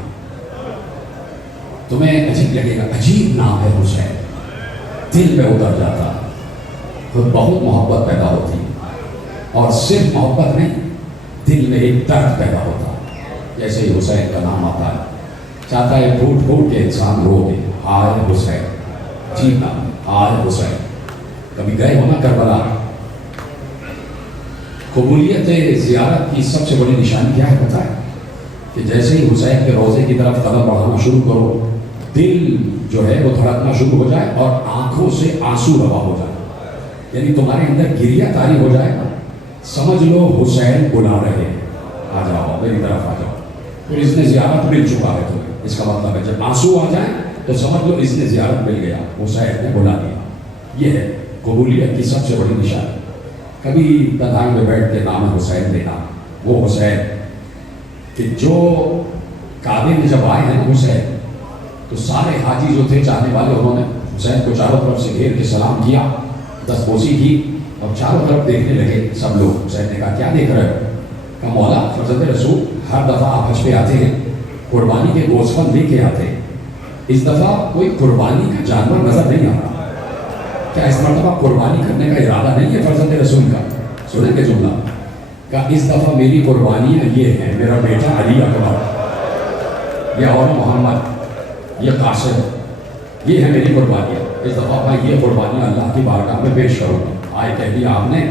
تمہیں عجیب لگے گا، عجیب نام ہے حسین، دل میں اتر جاتا تو بہت محبت پیدا ہوتی، اور صرف محبت نہیں، دل میں ایک درد پیدا ہوتا، جیسے ہی حسین کا نام آتا ہے چاہتا ہے پھوٹ پھوٹ کے انسان رو دے، ہائے حسین، عجیب نام، ہائے حسین۔ کبھی گئے ہونا کربلا؟ قبولیت زیارت کی سب سے بڑی نشانی کیا ہے پتہ ہے؟ کہ جیسے ہی حسین کے روضے کی طرف قدم بڑھانا شروع کرو، دل جو ہے وہ دھڑکنا شروع ہو جائے اور آنکھوں سے آنسو روا ہو جائے، یعنی تمہارے اندر گریہ طاری ہو جائے نا، سمجھ لو حسین بلا رہے ہیں، آ جاؤ میری طرف آ جاؤ، پھر اس نے زیارت مل چکا ہے تمہیں۔ اس کا مطلب ہے جب آنسو آ جائیں تو سمجھ لو اس نے زیارت مل گیا، حسین نے بلا دیا۔ یہ ہے قبولیت کی سب سے بڑی نشانی۔ کبھی تنہائی میں بیٹھ کے نام حسین لینا، وہ حسین کہ جو کعبے میں جب آئے ہیں نا حسین، تو سارے حاجی جو تھے چاہنے والے، انہوں نے حسین کو چاروں طرف سے گھیر کے سلام کیا، دستبوسی کی، اور چاروں طرف دیکھنے لگے سب لوگ۔ حسین نے کہا کیا دیکھ رہے ہو؟ کہا مولا فرزند رسول ہر دفعہ آپ حج پہ آتے ہیں، قربانی کے گوشت لے کے آتے ہیں، اس دفعہ کوئی قربانی کا جانور نظر نہیں آ رہا، کیا اس مرتبہ قربانی کرنے کا ارادہ نہیں ہے فرزند رسول کا؟ سنیں گے جملہ، کہا اس دفعہ میری قربانیاں یہ ہیں، میرا بیٹا علی اکبر، یہ اور محمد، یہ قاسم، یہ ہے میری قربانیاں، اس دفعہ میں یہ قربانیاں اللہ کی بارگاہ میں پیش کروں گا۔ آئے کہہ دیا آپ نے،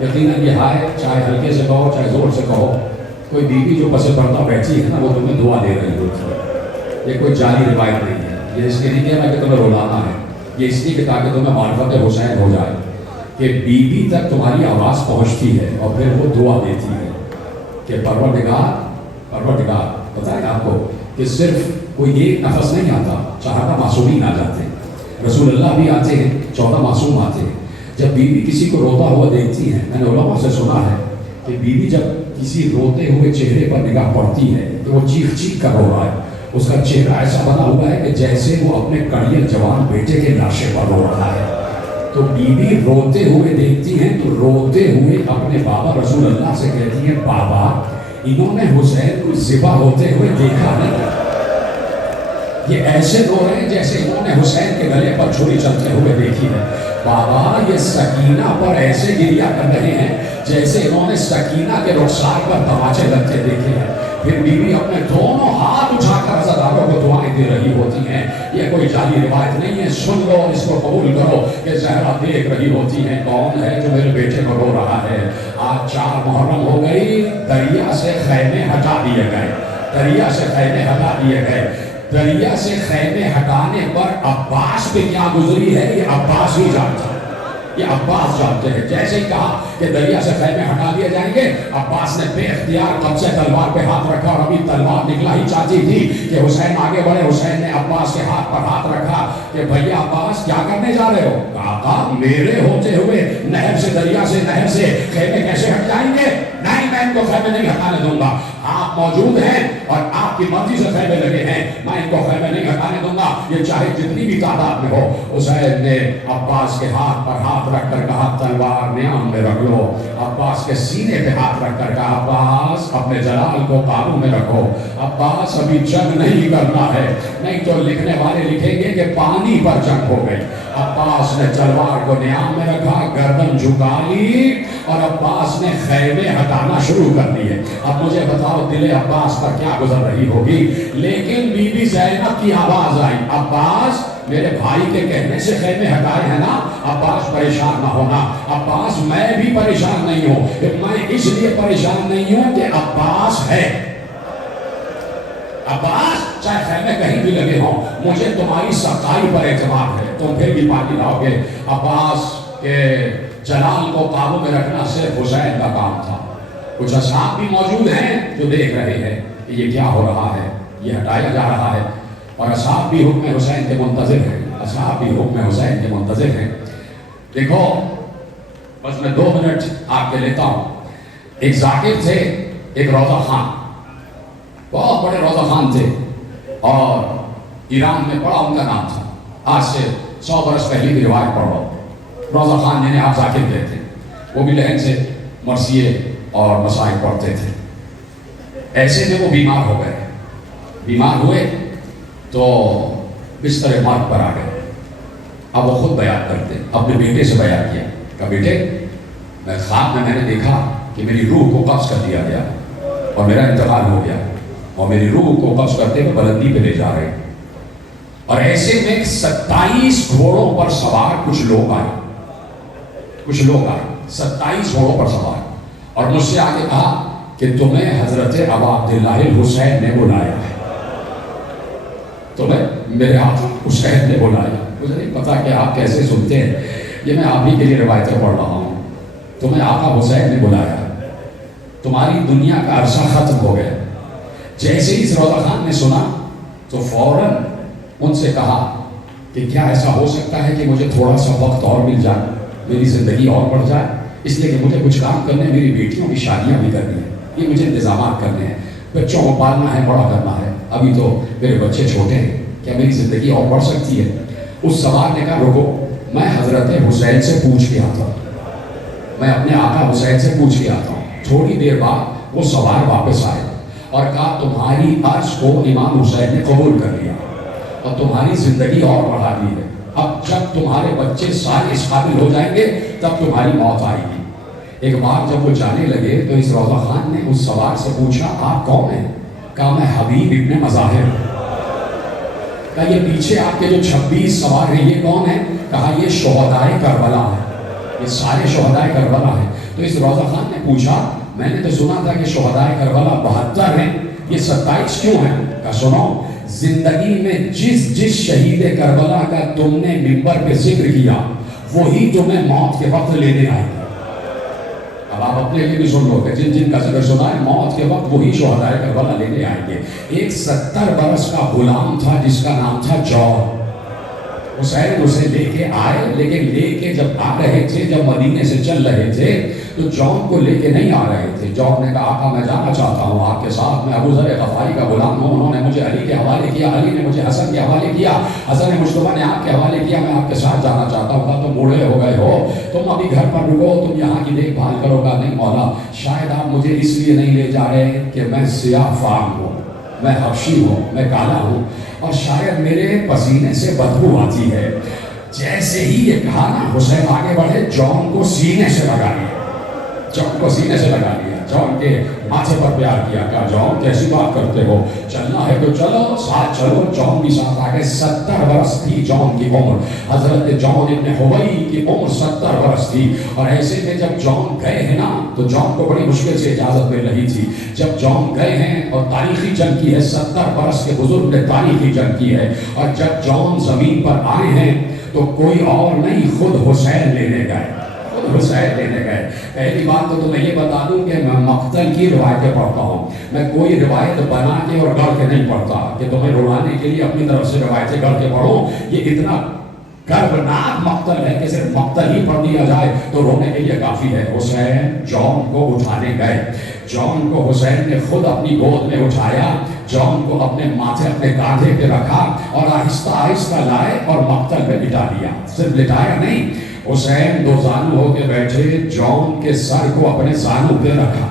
یقیناً یہ ہائے چاہے ہلکے سے کہو چاہے زور سے کہو، کوئی بیوی جو پس پردہ بیٹھی ہے نا وہ تمہیں دعا دے رہی ہوتی ہے، یہ کوئی جعلی روایت نہیں ہے، یہ اس کے لیے کہ تمہیں رولانا ہے، یہ اس لیے کہ تاکہ تمہیں معرفت حسین ہو جائے، کہ بیوی تک تمہاری آواز پہنچتی ہے اور پھر وہ دعا دیتی ہے کہ پروردگار پتہ ہے آپ کو کہ صرف کوئی ایک نفس نہیں آتا، 14 معصومین آ جاتے ہیں، رسول اللہ بھی آتے ہیں، 14 معصوم آتے ہیں۔ جب بیوی کسی کو روتا ہوا دیکھتی ہے، میں نے علماء سے سنا ہے کہ بیوی جب کسی روتے ہوئے چہرے پر نگاہ پڑتی ہے تو وہ چیخ چیخ کر رو رہا ہے، اس کا چہرہ ایسا بنا ہوا ہے کہ جیسے وہ اپنے کڑیل جوان بیٹے کے لاشے پر رو رہا ہے۔ تو بیوی روتے ہوئے دیکھتی ہیں تو روتے ہوئے اپنے بابا رسول اللہ سے کہتی ہیں بابا انہوں نے حسین کو ذبح ہوتے ہوئے دیکھا نہیں، یہ ایسے رو رہے ہیں جیسے انہوں نے حسین کے گلے پر چھری چلتے ہوئے دیکھی ہے۔ بابا یہ سکینہ پر ایسے گریہ کر رہے ہیں جیسے انہوں نے سکینہ کے رخسار پر تماچے لگتے دیکھے ہیں۔ پھر بیوی اپنے دونوں ہاتھ اٹھا کر عزاداروں کو دعائیں دے رہی ہوتی ہیں۔ یہ کوئی جعلی روایت نہیں ہے، سن لو اس کو قبول کرو کہ زہرا دیکھ رہی ہوتی ہیں کون ہے جو میرے بیٹے کو رو رہا ہے۔ آج 4 محرم ہو گئی، دریا سے خیمے ہٹا دیے گئے، دریا سے خیمے ہٹا دیے گئے۔ دریا سے خیمے ہٹانے پر عباس پہ کیا گزری ہے یہ عباس ہی جانتا ہے، یہ عباس جانتے ہیں۔ جیسے ہی کہا کہ دریا سے خیمے ہٹا دیے جائیں گے، عباس نے بے اختیار قبضے تلوار پہ ہاتھ رکھا، اور ابھی تلوار نکلا ہی چاہتی تھی کہ حسین آگے بڑھے۔ حسین نے عباس کے ہاتھ پر ہاتھ رکھا کہ بھیا عباس کیا کرنے جا رہے ہو؟ کہا میرے ہوتے ہوئے نہر سے دریا سے نہر سے خیمے کیسے ہٹ جائیں گے؟ نہیں میں ان کو خیمے نہیں ہٹانے دوں گا، آپ موجود ہیں اور آپ کی مرضی سے خیمے لگے ہیں، میں ان کو خیمے نہیں ہٹانے دوں گا، یہ چاہے جتنی بھی تعداد میں ہو۔ حسین نے عباس کے ہاتھ پر ہاتھ رکھ کر کہا تلوار نیام میں رکھ لو۔ عباس کے سینے پہ ہاتھ رکھ کر کہا عباس اپنے جلال کو قابو میں رکھو، عباس ابھی جنگ نہیں کرنا ہے، نہیں تو لکھنے والے لکھیں گے کہ کہ پانی پر جنگ ہو گئی. عباس نے تلوار کو نیام میں رکھا, گردن جھکا لی اور عباس نے خیمے ہٹانا شروع کر دیے. اب مجھے بتاؤ دل عباس پر کیا گزر رہی ہوگی. لیکن بی بی زینب کی آواز آئی, عباس میرے بھائی کے کہنے سے خیمے ہٹائے ہیں نا, عباس پریشان نہ ہونا. عباس میں بھی پریشان نہیں ہوں, میں اس لیے پریشان نہیں ہوں کہ عباس ہے. عباس چاہے خیمے کہیں بھی لگے ہوں, مجھے تمہاری سخائی پر اعتماد ہے, تم پھر بھی پانی لاؤ گے. عباس کے جلال کو قابو میں رکھنا صرف حسین کا کام تھا. کچھ اصحاب بھی موجود ہیں جو دیکھ رہے ہیں کہ یہ کیا ہو رہا ہے, یہ ہٹایا جا رہا ہے, اور اصحاب بھی حکم حسین کے منتظر ہیں. اصحاب بھی حکم حسین کے منتظر ہیں. دیکھو بس میں 2 منٹ آپ کے لیتا ہوں. ایک ذاکر تھے, ایک روضہ خان, بہت بڑے روضہ خان تھے, اور ایران میں بڑا ان کا نام تھا. آج سے 100 برس پہلے کی روایت پڑھو. روضہ خان جنہیں آپ ذاکر کہتے ہیں, وہ بھی لہن سے مرثیے اور مسائل پڑھتے تھے. ایسے میں وہ بیمار ہو گئے. بیمار ہوئے تو بستر موت پر آ گئے. اب وہ خود بیان کرتے, اپنے بیٹے سے بیان کیا کہ بیٹے میں خواب میں نے دیکھا کہ میری روح کو قبض کر دیا گیا اور میرا انتقال ہو گیا, اور میری روح کو قبض کرتے ہوئے بلندی پہ لے جا رہے ہیں. اور ایسے میں 27 گھوڑوں پر سوار کچھ لوگ آئے, 27 گھوڑوں پر سوار, اور مجھ سے آگے کہا کہ تمہیں حضرت ابا عبداللہ الحسین نے بلایا ہے. تمہیں میرے ہاتھ حسین نے بلایا. مجھے نہیں پتا کہ آپ کیسے سنتے ہیں, یہ میں آپ ہی کے لیے روایتیں پڑھ رہا ہوں. تمہیں آقا حسین نے بلایا, تمہاری دنیا کا عرصہ ختم ہو گیا. جیسے ہی اس روضہ خان نے سنا تو فوراً ان سے کہا کہ کیا ایسا ہو سکتا ہے کہ مجھے تھوڑا سا وقت اور مل جائے, میری زندگی اور بڑھ جائے, اس لیے کہ مجھے کچھ کام کرنے, میری بیٹیوں کی شادیاں بھی کرنی ہیں, یہ مجھے انتظامات کرنے ہیں, بچوں کو پالنا ہے, بڑا کرنا ہے, ابھی تو میرے بچے چھوٹے ہیں, کیا میری زندگی اور بڑھ سکتی ہے. اس سوار نے کہا رکو, میں حضرت حسین سے پوچھ کے آتا ہوں, میں اپنے آقا حسین سے پوچھ کے آتا ہوں. تھوڑی دیر بعد وہ سوار واپس آئے اور کہا تمہاری عرض کو امام حسین نے قبول کر لیا اور تمہاری زندگی اور بڑھا دی ہے. اب جب تمہارے بچے سارے اس قابل ہو جائیں گے تب تمہاری موت آئے گی. ایک بار جب وہ جانے لگے تو اس روضہ خان نے اس سوار سے پوچھا آپ کون ہیں؟ کہا میں حبیب ابن مظاہر. کہا یہ پیچھے آپ کے جو 26 سوار ہیں یہ کون ہیں؟ کہا یہ شہدائے کربلا ہیں, یہ سارے شہدائے کربلا ہیں. تو اس روضہ خان نے پوچھا میں نے تو سنا تھا کہ شہدائے کربلا 72 ہیں, یہ 27 کیوں ہیں؟ کہا سنو, زندگی میں جس شہید کربلا کا تم نے منبر پہ ذکر کیا وہی تمہیں موت کے وقت لینے آئے. اب آپ اپنے لیے بھی سن لو کہ جن کا ذکر سنا ہے, موت کے وقت وہی شہدائے کربلا لینے آئیں گے. ایک 70 برس کا غلام تھا جس کا نام تھا جون. حسین اسے لے کے آئے, لیکن لے کے جب آ رہے تھے, جب مدینے سے چل رہے تھے تو جون کو لے کے نہیں آ رہے تھے. جون نے کہا آقا میں جانا چاہتا ہوں آپ کے ساتھ, میں ابو ذر غفاری کا غلام ہوں, انہوں نے مجھے علی کے حوالے کیا, علی نے مجھے حسن کے حوالے کیا, حسن مصطفیٰ نے آپ کے حوالے کیا, میں آپ کے ساتھ جانا چاہتا ہوں. کہا تم بوڑھے ہو گئے ہو, تم ابھی گھر پر رکو, تم یہاں کی دیکھ بھال کرو گا. نہیں مولا, شاید آپ مجھے اس لیے نہیں لے جا رہے کہ میں سیاہ فام ہوں, میں حبشی ہوں, میں کالا ہوں, اور شاید میرے پسینے سے بدبو آتی ہے. جیسے ہی یہ کہا نا, حسین آگے بڑھے, جون کو سینے سے لگا لیا, جون کو سینے سے لگا لیا, جون کے ماتھے پر پیار کیا. کہا جون کیسی بات کرتے ہو, چلنا ہے تو چلو, ساتھ چلو. جون بھی ساتھ آگے. 70 برس تھی جون کی عمر, حضرت جون ابن حویی کی عمر 70 برس تھی. اور ایسے میں جب جون گئے ہیں نا تو جون کو بڑی مشکل سے اجازت مل رہی تھی. جب جون گئے ہیں اور تاریخی جنگ کی ہے, 70 برس کے بزرگ نے تاریخی جنگ کی ہے, اور جب جون زمین پر آئے ہیں تو کوئی اور نہیں, خود حسین لینے گئے, خود حسین لینے گئے. پہلی بات تو میں یہ بتا دوں کہ میں مقتل کی روایتیں پڑھتا ہوں, میں کوئی روایت بنا کے اور گڑھ کے نہیں پڑھتا کہ تمہیں رلانے کے لیے اپنی طرف سے روایتیں گڑھ کے پڑھو. یہ اتنا کربناک مقتل ہے کہ صرف مقتل ہی پڑھ دیا جائے تو رونے کے لیے کافی ہے. حسین جون کو اٹھانے گئے, جون کو حسین نے خود اپنی گود میں اٹھایا, جون کو اپنے ماتھے, اپنے کاندھے پہ رکھا اور آہستہ آہستہ لائے اور مقتل پہ لٹا دیا. صرف لٹایا نہیں, حسین 2 زانو ہو کے بیٹھے, جون کے سر کو اپنے زانو پہ رکھا,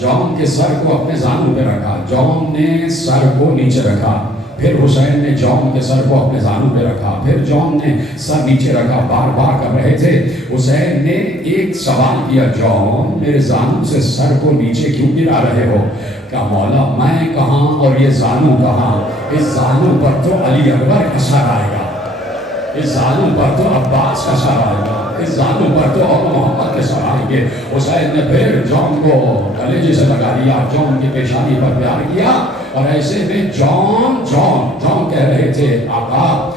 جون کے سر کو اپنے زانو پہ رکھا. جون نے سر کو نیچے رکھا پھر حسین نے جون کے سر کو اپنے زانوں پہ رکھا، پھر جون نے سر نیچے رکھا، بار بار کر رہے تھے۔ حسین نے ایک سوال کیا، جون میرے زانوں سے سر کو نیچے کیوں گرا رہے ہو؟ کہا مولا میں کہاں اور یہ زانوں کہاں، اس زانوں پر تو علی اکبر کا سر آئے گا، اس زانوں پر تو عباس کا سر آئے گا، اس زانوں پر تو اور محمد کے سر آئیں گے۔ حسین نے پھر جون کو کلیجے سے لگا لیا، جون کی پیشانی پر پیار کیا، اور ایسے میں جون جون جون کہہ رہے تھے آقا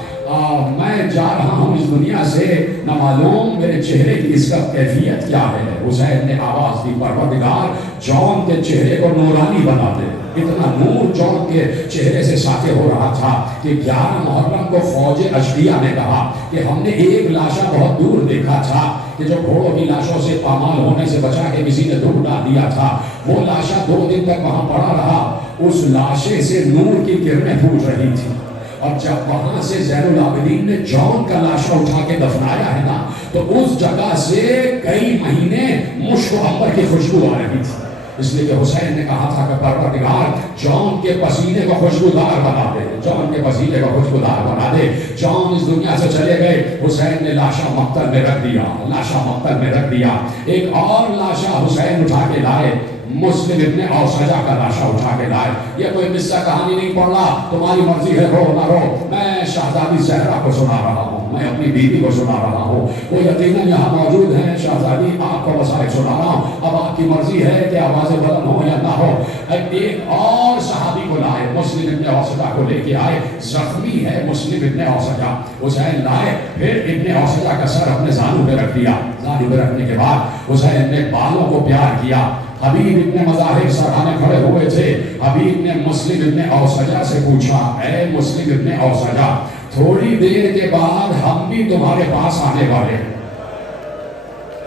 میں جا رہا ہوں اس دنیا سے، نہ معلوم میرے چہرے کی اس کا کیفیت کیا ہے۔ حسین نے آواز دی، پروردگار جون کے چہرے کو نورانی بنا دے۔ اتنا نور جون کے چہرے سے ساطع ہو رہا تھا کہ 11 محرم کو فوج اشقیہ نے کہا کہ ہم نے ایک لاشا بہت دور دیکھا تھا کہ جو گھوڑوں کی لاشوں سے پامال ہونے سے بچا کے کسی نے دور ڈال دیا تھا، وہ لاشا 2 دن تک وہاں پڑا رہا، اس لاشے سے نور کی کرنیں پھوٹ رہی تھی، اور جب وہاں سے زین العابدین نے جون کا لاشا اٹھا کے دفنایا ہے نا، تو اس جگہ سے کئی مہینے مشک و عنبر کی خوشبو آ رہی تھی۔ اس لیے کہ حسین نے کہا تھا کہ پروردگار جون کے پسینے کو خوشبودار بنا دے، جون کے پسینے کو خوشبودار بنا دے۔ جون اس دنیا سے چلے گئے، حسین نے لاشا مقتل میں رکھ دیا، لاشا مقتل میں رکھ دیا۔ ایک اور لاشا حسین اٹھا کے لائے، مسلم ابن اوسجہ کا لاشا اٹھا کے لائے۔ یہ کوئی قصہ کہانی نہیں پڑھ رہا، تمہاری مرضی ہے رو نہ رو، میں شہزادی زہرا کو سنا رہا ہوں، میں اپنی بیوی کو سنا رہا ہوں، وہ یقیناً یہاں موجود ہیں۔ شہزادی آپ کو وسائل سنا رہا ہوں، اب آپ کی مرضی ہے کہ آوازیں بلند ہو یا نہ ہو۔ ایک اور صحابی کو لائے، مسلم ابن اوسجہ کو لے کے آئے، زخمی ہے مسلم ابن اوسجہ، حسین لائے، پھر ابن اوسجہ کا سر اپنے زانوں پہ رکھ دیا۔ زانوں پہ رکھنے کے بعد حسین نے بالوں کو پیار کیا۔ حبیب ابن مظاہر سرحانے کھڑے ہوئے تھے، حبیب نے مسلم ابن اوسجہ سے پوچھا، اے مسلم ابن اوسجہ تھوڑی دیر کے بعد ہم بھی تمہارے پاس آنے والے ہیں،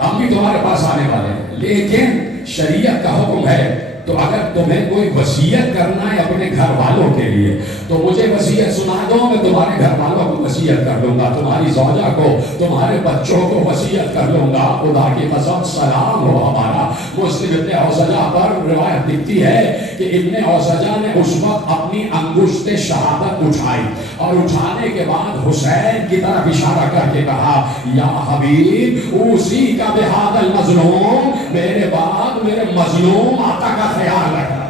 ہم بھی تمہارے پاس آنے والے ہیں، لیکن شریعت کا حکم ہے تو اگر تمہیں کوئی وصیت کرنا ہے اپنے گھر والوں کے لیے تو مجھے وصیت سنا دو، میں تمہارے گھر والوں کو وصیت کر دوں گا، تمہاری زوجہ کو، تمہارے بچوں کو وصیت کر دوں گا، خدا کی قسم سلام ہو ہمارا۔ مسلم ابن اوسجہ پر روایت دکھتی ہے کہ ابن اوسجہ نے اس وقت اپنی انگشت شہادت اٹھائی، اور اٹھانے کے بعد حسین کی طرف اشارہ کر کے کہا، یا حبیب اوصی کا بہذا المظلوم، میرے بعد میرے مظلوم آقا کا خیال رکھنا،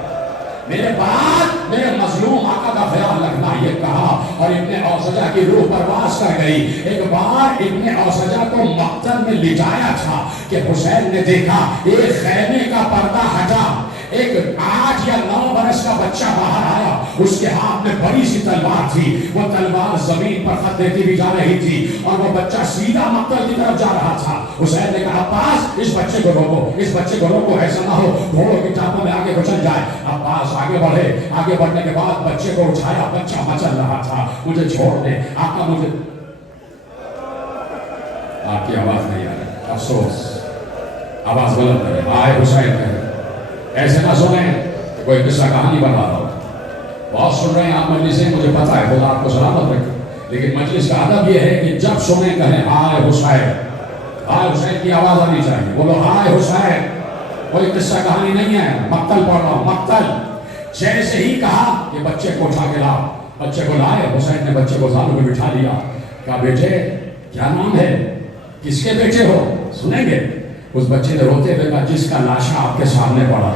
میرے بعد میرے مظلوم آقا کا خیال رکھنا، یہ کہا، اور ابن اوسجہ کی روح پرواز کر گئی۔ ایک بار ابن اوسجہ کو مقتل میں لٹایا تھا کہ حسین نے دیکھا ایک خیمے کا پردہ ہٹا، ایک 8 یا 9 برس کا بچہ باہر آیا، اس کے ہاتھ میں بڑی سی تلوار تھی، وہ تلوار زمین پر خط دیتی بھی جا رہی تھی، اور وہ بچہ سیدھا مقتل کی طرف جا رہا تھا۔ حسین نے کہا عباس اس بچے کو روکو، اس بچے کو روکو، ایسا نہ ہو گھوڑوں کی ٹانگوں میں آگے کچل جائے۔ عباس آگے بڑھے، آگے بڑھنے کے بعد بچے کو اٹھایا، بچہ مچل رہا تھا، مجھے چھوڑ دے آقا، مجھے آپ کی آواز نہیں آ رہی، افسوس، آواز بلند کرے، آئے حسین کہے، ایسے نہ سنیں کوئی قصہ کہانی بنا رہا ہو، بہت سن رہے ہیں آپ مجلس سے، مجھے پتا ہے خدا آپ کو سلامت رکھے، لیکن مجلس کا ادب یہ ہے کہ جب سنیں کہیں آئے حسین، آئے حسین کی آواز آنی چاہیے، بولو آئے حسین، کوئی قصہ کہانی نہیں ہے، مقتل پڑھ رہا ہوں، مقتل۔ جیسے ہی کہا کہ بچے کو اٹھا کے لاؤ، بچے کو لائے، حسین نے بچے کو زانوں پہ بٹھا لیا، کہا بیٹے کیا نام ہے، کس کے بیٹے ہو، سنیں گے؟ اس بچے نے روتے ہوئے کہا جس کا لاشا آپ کے سامنے پڑا،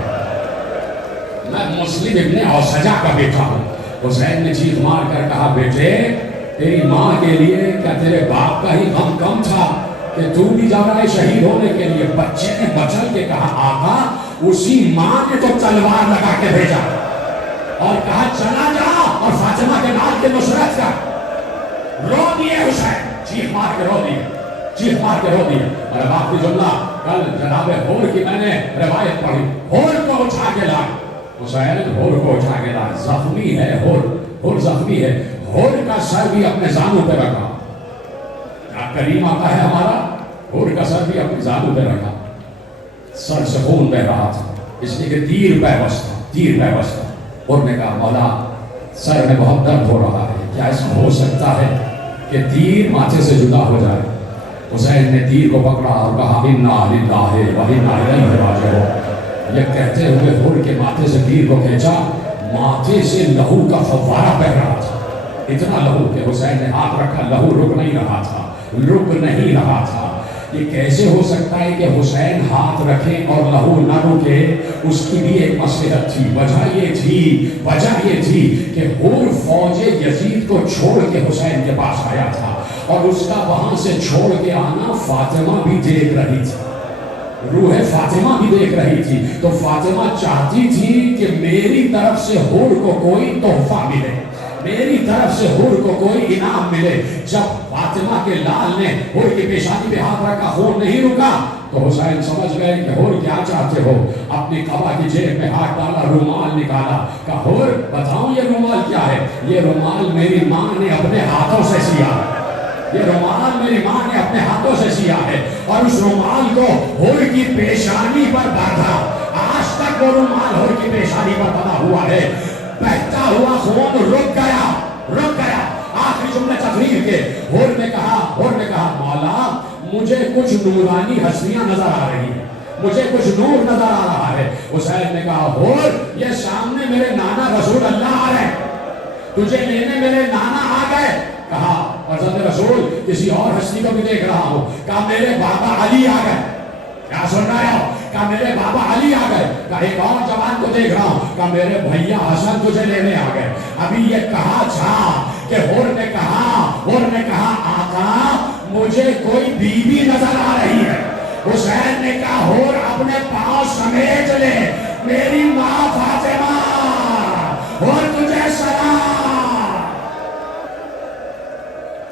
میں مسلم ابن اوسجہ کا بیٹا ہوں۔ حسین نے چیخ مار کر کہا بیٹے تیری ماں کے لیے کیا تیرے باپ کا ہی غم کم تھا کہ تو بھی جا رہا ہے شہید ہونے کے لیے؟ بچے نے مچل کے کہا آقا اسی ماں نے تو تلوار لگا کے بھیجا اور کہا چلا جا اور فاطمہ کے لال کے نصرت کر۔ رو دیے حسین، چیخ مار کے رو دیے، چیخ مار کے رو دیے۔ اور آخری جملہ کل جناب ہور کی میں نے روایت پڑھی، ہور کو اٹھا کے لائے، حسین ہور کو اٹھا کے لائے، زخمی ہے ہور زخمی ہے، ہور کا سر بھی اپنے زانوں پہ رکھا، کریم آتا ہے ہمارا، ہور کا سر بھی اپنے زانوں پہ رکھا، سر سے خون بہ رہا تھا، اس لیے کہ تیر پیوست تھا۔ اور نے کہا مولا سر میں بہت درد ہو رہا ہے، کیا ایسا ہو سکتا ہے کہ تیر ماتھے سے جدا ہو جائے؟ حسین نے تیر کو پکڑا اور کہا انا للہ و انا الیہ راجعون۔ یہ کہتے ہوئے ہور کے ماتھے سے تیر کو کھینچا، ماتھے سے لہو کا فوارہ بہ رہا تھا، اتنا لہو کہ حسین نے ہاتھ رکھا، لہو رک نہیں رہا تھا، رک نہیں رہا تھا۔ یہ کیسے ہو سکتا ہے کہ حسین ہاتھ رکھے اور لہو نہ رکے؟ اس کی بھی ایک مصلحت تھی، وجہ یہ تھی کہ حور فوج یزید کو چھوڑ کے حسین کے پاس آیا تھا، اور اس کا وہاں سے چھوڑ کے آنا فاطمہ بھی دیکھ رہی تھی، روح فاطمہ بھی دیکھ رہی تھی۔ تو فاطمہ چاہتی تھی کہ میری طرف سے حور کو کوئی تحفہ ملے، میری طرف سے حور کو کوئی انعام ملے۔ جب فاطمہ کے لال نے حور کی پیشانی پہ ہاتھ رکھا، حور نہیں رکا، تو حسین سمجھ گئے کہ حور کیا چاہتے ہو۔ اپنی قبا کی جیب میں ہاتھ ڈالا، رومال نکالا، کہا حور بتاؤں یہ رومال کیا ہے؟ یہ رومال میری ماں نے اپنے ہاتھوں سے سیا ہے، یہ رومال میری ماں نے اپنے ہاتھوں سے سیا ہے، اور اس رومال کو حور کی پیشانی پر باندھا۔ آج تک وہ رومال حور کی پیشانی پر بنا ہوا ہے۔ بہتا ہوا خون رک گیا۔ آخری جملے تقریر کے حور نے کہا مولا مجھے کچھ نورانی ہستیاں نظر آ رہی ہیں، مجھے کچھ نور نظر آ رہا ہے۔ حسین نے کہا حور یہ سامنے میرے نانا رسول اللہ آ رہے، تجھے لینے میرے نانا آ گئے۔ کہا حضرت رسول کسی اور ہستی کو بھی دیکھ رہا ہوں۔ کہا میرے بابا علی آ گئے۔ کیا سن رہے ہو؟ کہا میرے بابا علی آ گئے۔ کہا ایک اور جوان کو دیکھ رہا ہوں۔ کہا میرے بھیا حسن تجھے لینے آ گئے۔ ابھی یہ کہا تھا کہ حور نے کہا آقا مجھے کوئی بیوی نظر آ رہی ہے۔ حسین نے کہا حور اپنے پاؤں سمیٹ لے، میری ماں فاطمہ۔ حور